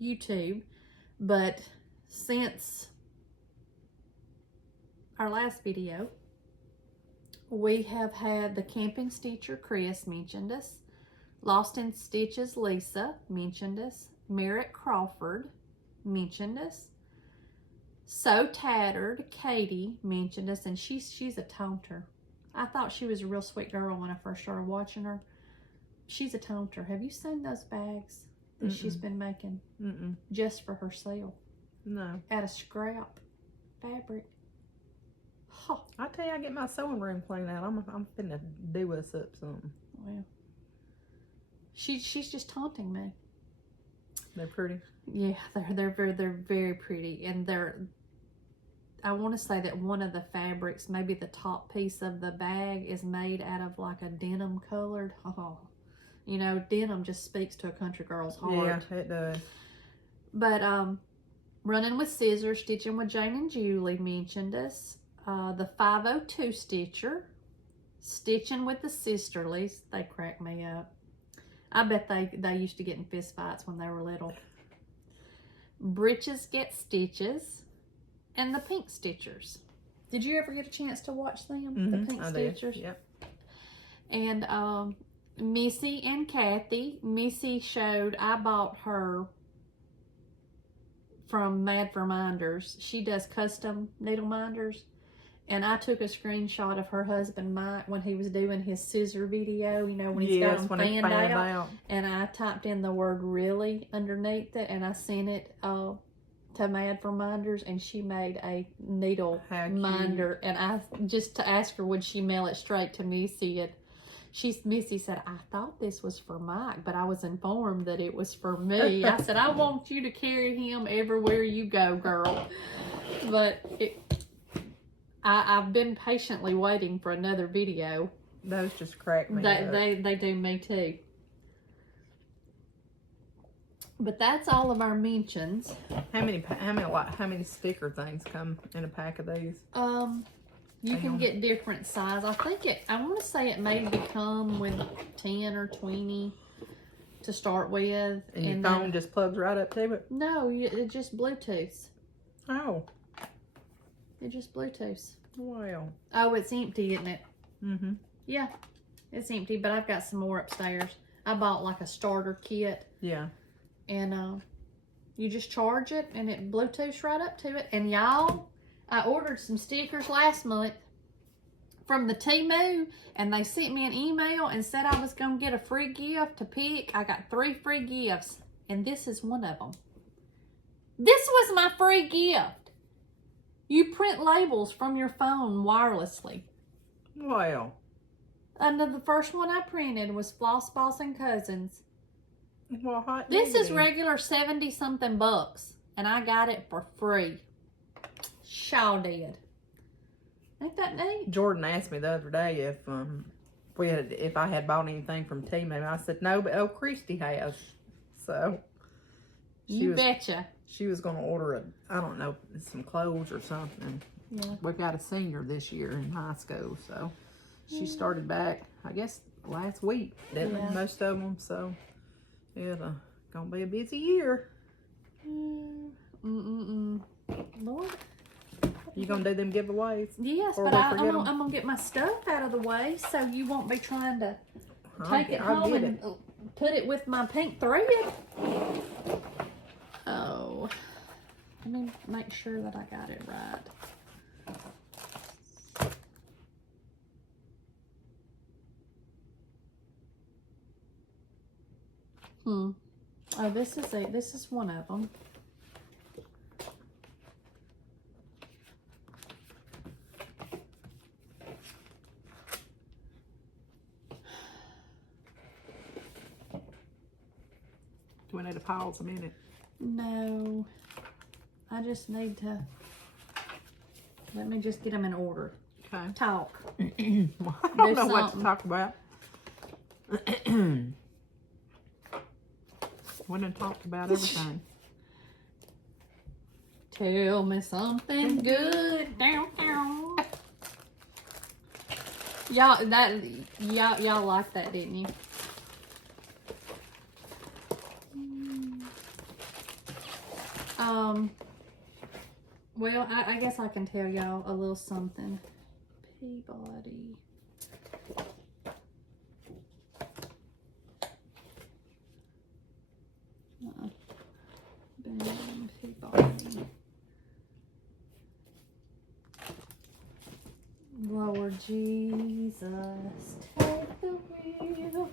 YouTube, but since our last video, we have had the Camping Stitcher Chris mentioned us, Lost in Stitches Lisa mentioned us, Merritt Crawford mentioned us, So Tattered Katie mentioned us, and she's a taunter. I thought she was a real sweet girl when I first started watching her. She's a taunter. Have you seen those bags that she's been making just for herself? No. Out of scrap fabric. Huh. I tell you, I get my sewing room cleaned out. I'm finna do us up something. Well, she's just taunting me. They're pretty. Yeah, they're very pretty, and I want to say that one of the fabrics, maybe the top piece of the bag, is made out of like a denim colored. Oh, you know, denim just speaks to a country girl's heart. Yeah, it does. But Running with Scissors, Stitching with Jane and Julie mentioned us. The 502 Stitcher, Stitching with the Sisterlies. They crack me up. I bet they used to get in fist fights when they were little. Britches Get Stitches. And the Pink Stitchers. Did you ever get a chance to watch them? The Pink Stitchers? Yep. And Missy and Kathy. Missy showed, I bought her from Mad for Minders. She does custom needle minders. And I took a screenshot of her husband Mike when he was doing his scissor video, you know, when he's got them fanned out. And I typed in the word really underneath it, and I sent it to Mad for Minders, and she made a needle minder. And I just to ask her would she mail it straight to Missy, and Missy said, I thought this was for Mike, but I was informed that it was for me. I said, I want you to carry him everywhere you go, girl. But I've been patiently waiting for another video. Those just crack me up. They do me too. But that's all of our mentions. How many sticker things come in a pack of these? You can get different size. I want to say it maybe come with 10 or 20 to start with. And your phone just plugs right up to it? No, it just Bluetooth. Oh. It just Bluetooth. Wow. Oh, it's empty, isn't it? Mm-hmm. Yeah, it's empty, but I've got some more upstairs. I bought like a starter kit. Yeah. And you just charge it and it Bluetooths right up to it. And y'all, I ordered some stickers last month from the Temu, and they sent me an email and said I was going to get a free gift to pick. I got 3 free gifts, and this is one of them. This was my free gift. You print labels from your phone wirelessly. Wow. And the first one I printed was Floss, Bossin Cousins. Well, hot this is regular 70-something bucks, and I got it for free. Shaw did. Ain't that neat? Jordan asked me the other day if I had bought anything from Temu. I said no, but Christy has. So betcha. She was going to order I don't know, some clothes or something. Yeah. We've got a senior this year in high school, so she started back, I guess, last week. Most of them, so it's gonna be a busy year. Lord. You gonna do them giveaways? Yes, but I'm gonna get my stuff out of the way so you won't be trying to take it home and put it with my pink thread. Oh, let me make sure that I got it right. Oh, this is one of them. Do we need to pause a minute? No, I just need to, let me just get them in order. Okay. Talk. I don't know what to talk about. We done talked about everything. Tell me something good. Down, down. Y'all liked that, didn't you? Well, I guess I can tell y'all a little something. Peabody. Peabody. Lord Jesus, take the wheel.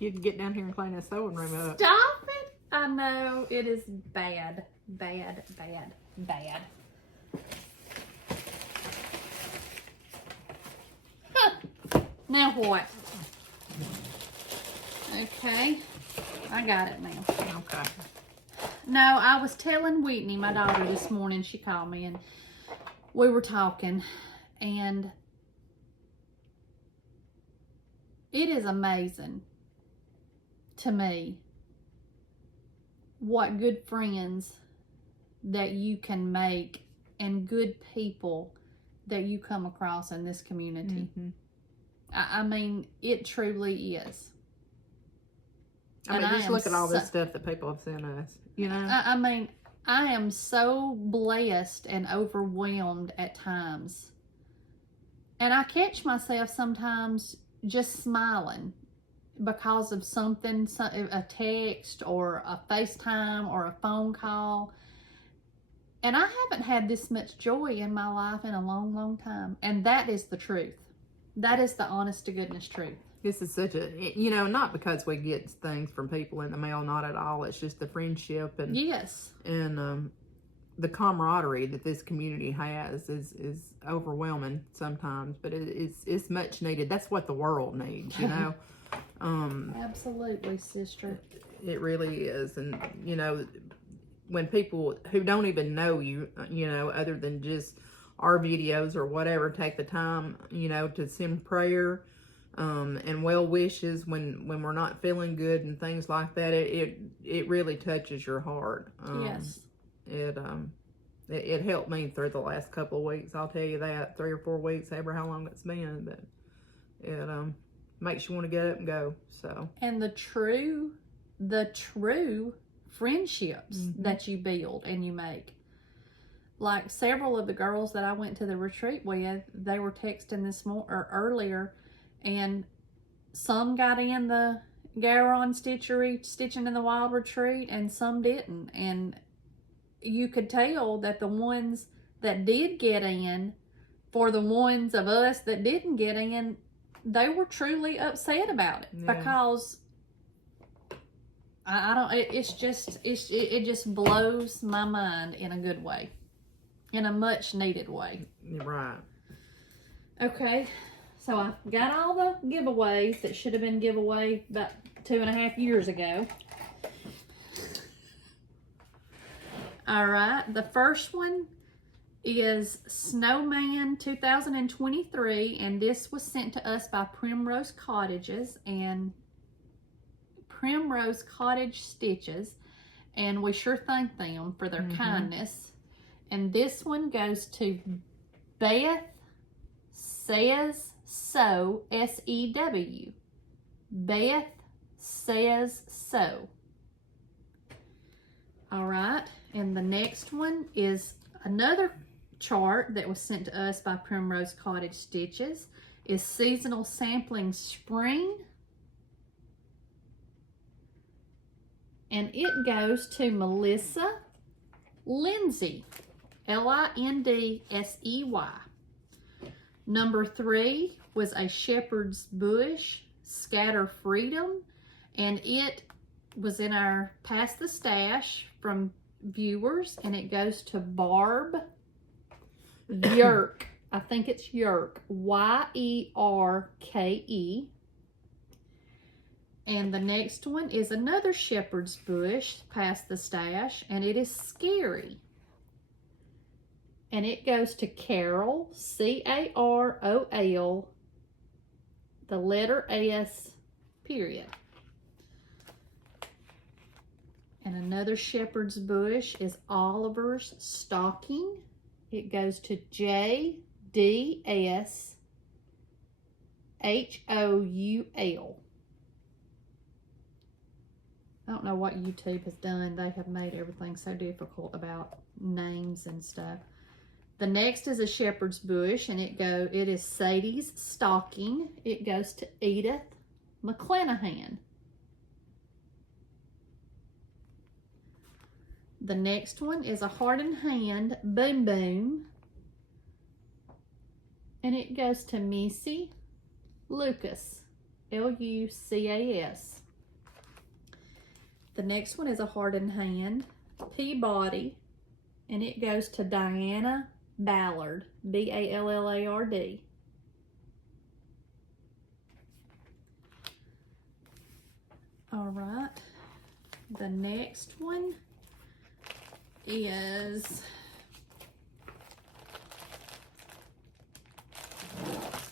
You can get down here and clean that sewing room up. Stop it! I know it is bad, bad, bad, bad. Huh. Now what? Okay, I got it now. Okay. No, I was telling Whitney, my daughter, this morning. She called me and we were talking, and it is amazing to me what good friends that you can make and good people that you come across in this community. Mm-hmm. I mean, it truly is. I mean, just look at all this stuff that people have sent us, you know? I mean, I am so blessed and overwhelmed at times. And I catch myself sometimes just smiling because of something, a text or a FaceTime or a phone call. And I haven't had this much joy in my life in a long, long time. And that is the truth. That is the honest to goodness truth. This is such a, you know, not because we get things from people in the mail, not at all. It's just the friendship and yes, and the camaraderie that this community has is overwhelming sometimes, but it's much needed. That's what the world needs, you know. Absolutely, sister. It really is, and you know, when people who don't even know you, you know, other than just our videos or whatever, take the time, you know, to send prayer. And well wishes when we're not feeling good and things like that, it really touches your heart. Yes. It helped me through the last couple of weeks. I'll tell you that, 3 or 4 weeks, ever how long it's been, but it makes you want to get up and go. So. And the true friendships that you build and you make. Like several of the girls that I went to the retreat with, they were texting earlier. And some got in the Garon Stitching in the Wild retreat, and some didn't. And you could tell that the ones that did get in, for the ones of us that didn't get in, they were truly upset about it. Yeah. Because I don't. It just blows my mind in a good way, in a much needed way. Right. Okay. So I got all the giveaways that should have been giveaway about 2.5 years ago. All right, the first one is Snowman 2023, and this was sent to us by Primrose Cottages and Primrose Cottage Stitches, and we sure thank them for their kindness. And this one goes to Beth Says So, S-E-W. Beth Says So. All right, and the next one is another chart that was sent to us by Primrose Cottage Stitches. Is Seasonal Sampling Spring. And it goes to Melissa Lindsay, L-I-N-D-S-E-Y. Number 3 was a Shepherd's Bush Scatter Freedom, and it was in our Pass the Stash from viewers, and it goes to Barb Yerke. I think it's Yerke, Y-E-R-K-E. And the next one is another Shepherd's Bush Pass the Stash, and it is Scary. And it goes to Carol, C-A-R-O-L, the letter S, period. And another Shepherd's Bush is Oliver's Stocking. It goes to J-D-S-H-O-U-L. I don't know what YouTube has done. They have made everything so difficult about names and stuff. The next is a Shepherd's Bush, and it is Sadie's Stocking. It goes to Edith McClanahan. The next one is a Heart and Hand Boom Boom, and it goes to Missy Lucas, L-U-C-A-S. The next one is a Heart and Hand Peabody, and it goes to Diana Ballard, B-A-L-L-A-R-D. All right, the next one is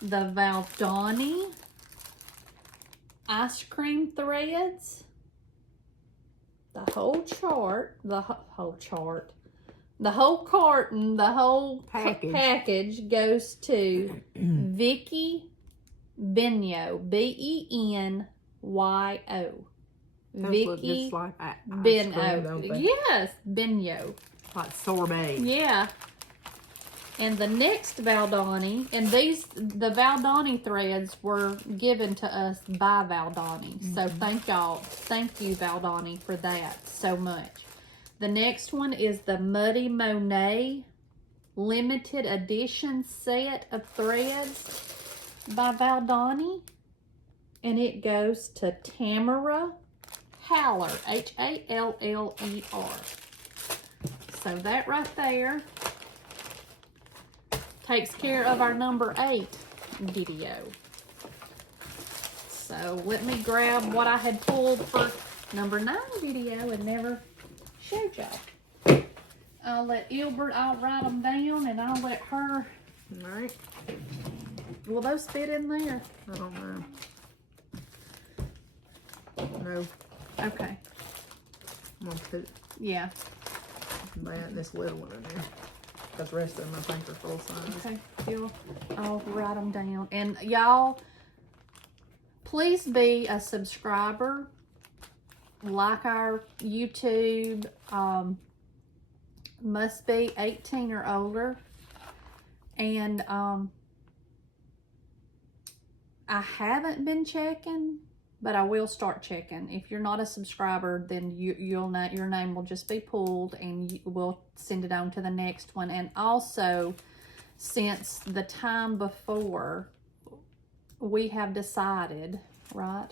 the Valdani Ice Cream Threads. The whole chart, the whole carton, the whole package goes to Vicky Benyo. Benyo. Those look just like ice cream, don't they? Yes, Benyo. Like sorbet. Yeah. And the next Valdani, and the Valdani threads were given to us by Valdani. So thank you Valdani for that so much. The next one is the Muddy Monet limited edition set of threads by Valdani. And it goes to Tamara Haller, Haller. So that right there takes care of our number 8 video. So let me grab what I had pulled for number 9 video and never showed y'all. I'll let I'll write them down and I'll let her. All right. Will those fit in there? I don't know. No. Okay. I'm gonna put this little one in there. Because the rest of them I think are full size. Okay, I'll write them down. And y'all, please be a subscriber. Like our YouTube. Must be 18 or older. And I haven't been checking, but I will start checking. If you're not a subscriber, then your name will just be pulled and we'll send it on to the next one. And also, since the time before, we have decided, right,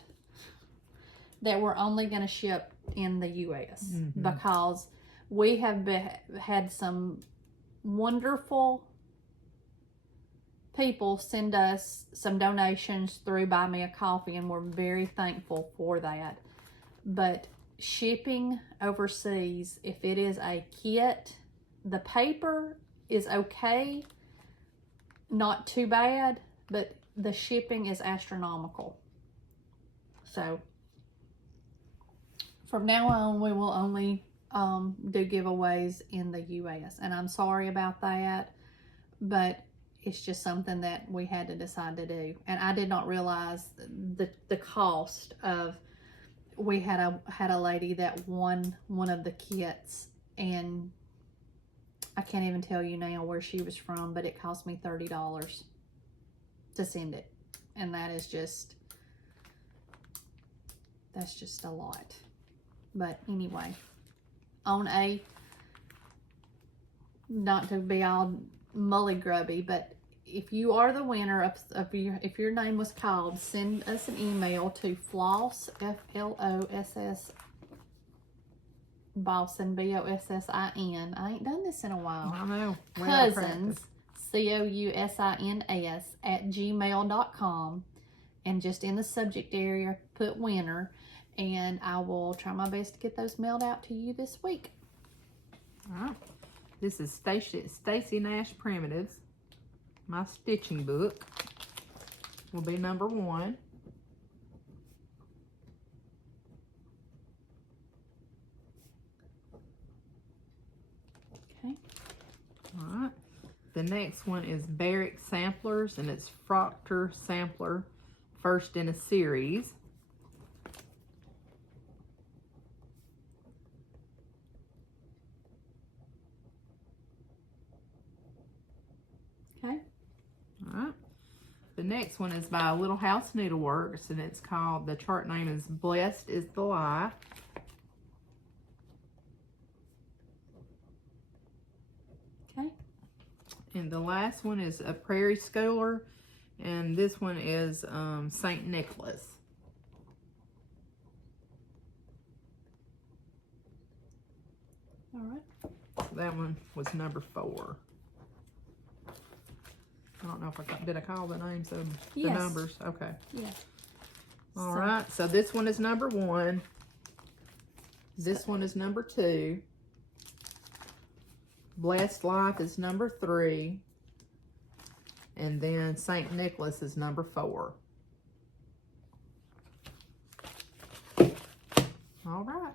that we're only going to ship in the U.S. Because we have had some wonderful people send us some donations through Buy Me a Coffee, and we're very thankful for that. But shipping overseas, if it is a kit, the paper is okay, not too bad, but the shipping is astronomical. So from now on, we will only do giveaways in the U.S. And I'm sorry about that, but it's just something that we had to decide to do. And I did not realize the cost of, we had a lady that won one of the kits, and I can't even tell you now where she was from, but it cost me $30 to send it. And that's just a lot. But anyway, not to be all mully grubby, but if you are the winner if your name was called, send us an email to Floss, Floss, Bossin, Bossin. I ain't done this in a while. I know. Cousins, COUSINS @gmail.com, and just in the subject area put winner, and I will try my best to get those mailed out to you this week. All right. This is Stacy Nash Primitives. My stitching book will be number 1. Okay. All right. The next one is Barrick Samplers, and it's Proctor Sampler, first in a series. Okay. All right. The next one is by Little House Needleworks, and it's called, the chart name is Blessed is the Lie. Okay. And the last one is a Prairie Schooler, and this one is St. Nicholas. All right. So that one was number 4. I don't know if did I call the names of the numbers? Okay. Yeah. All right. So this one is number 1. This one is number 2. Blessed Life is number 3. And then St. Nicholas is number 4. All right.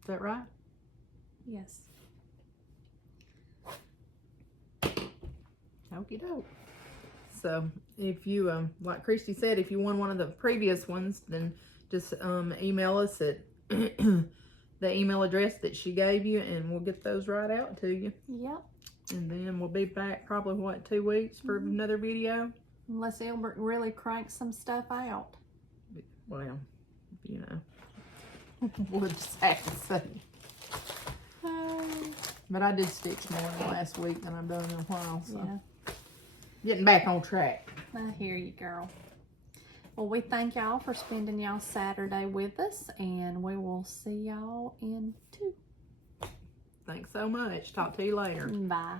Is that right? Yes. Okie doke. So if you, like Christy said, if you won one of the previous ones, then just email us at the email address that she gave you, and we'll get those right out to you. Yep. And then we'll be back probably, what, 2 weeks for another video? Unless Albert really cranks some stuff out. Well, you know, we'll just have to see. But I did stitch more than last week than I've done in a while, so. Yeah. Getting back on track. I hear you, girl. Well, we thank y'all for spending y'all Saturday with us, and we will see y'all in 2. Thanks so much. Talk to you later. Bye.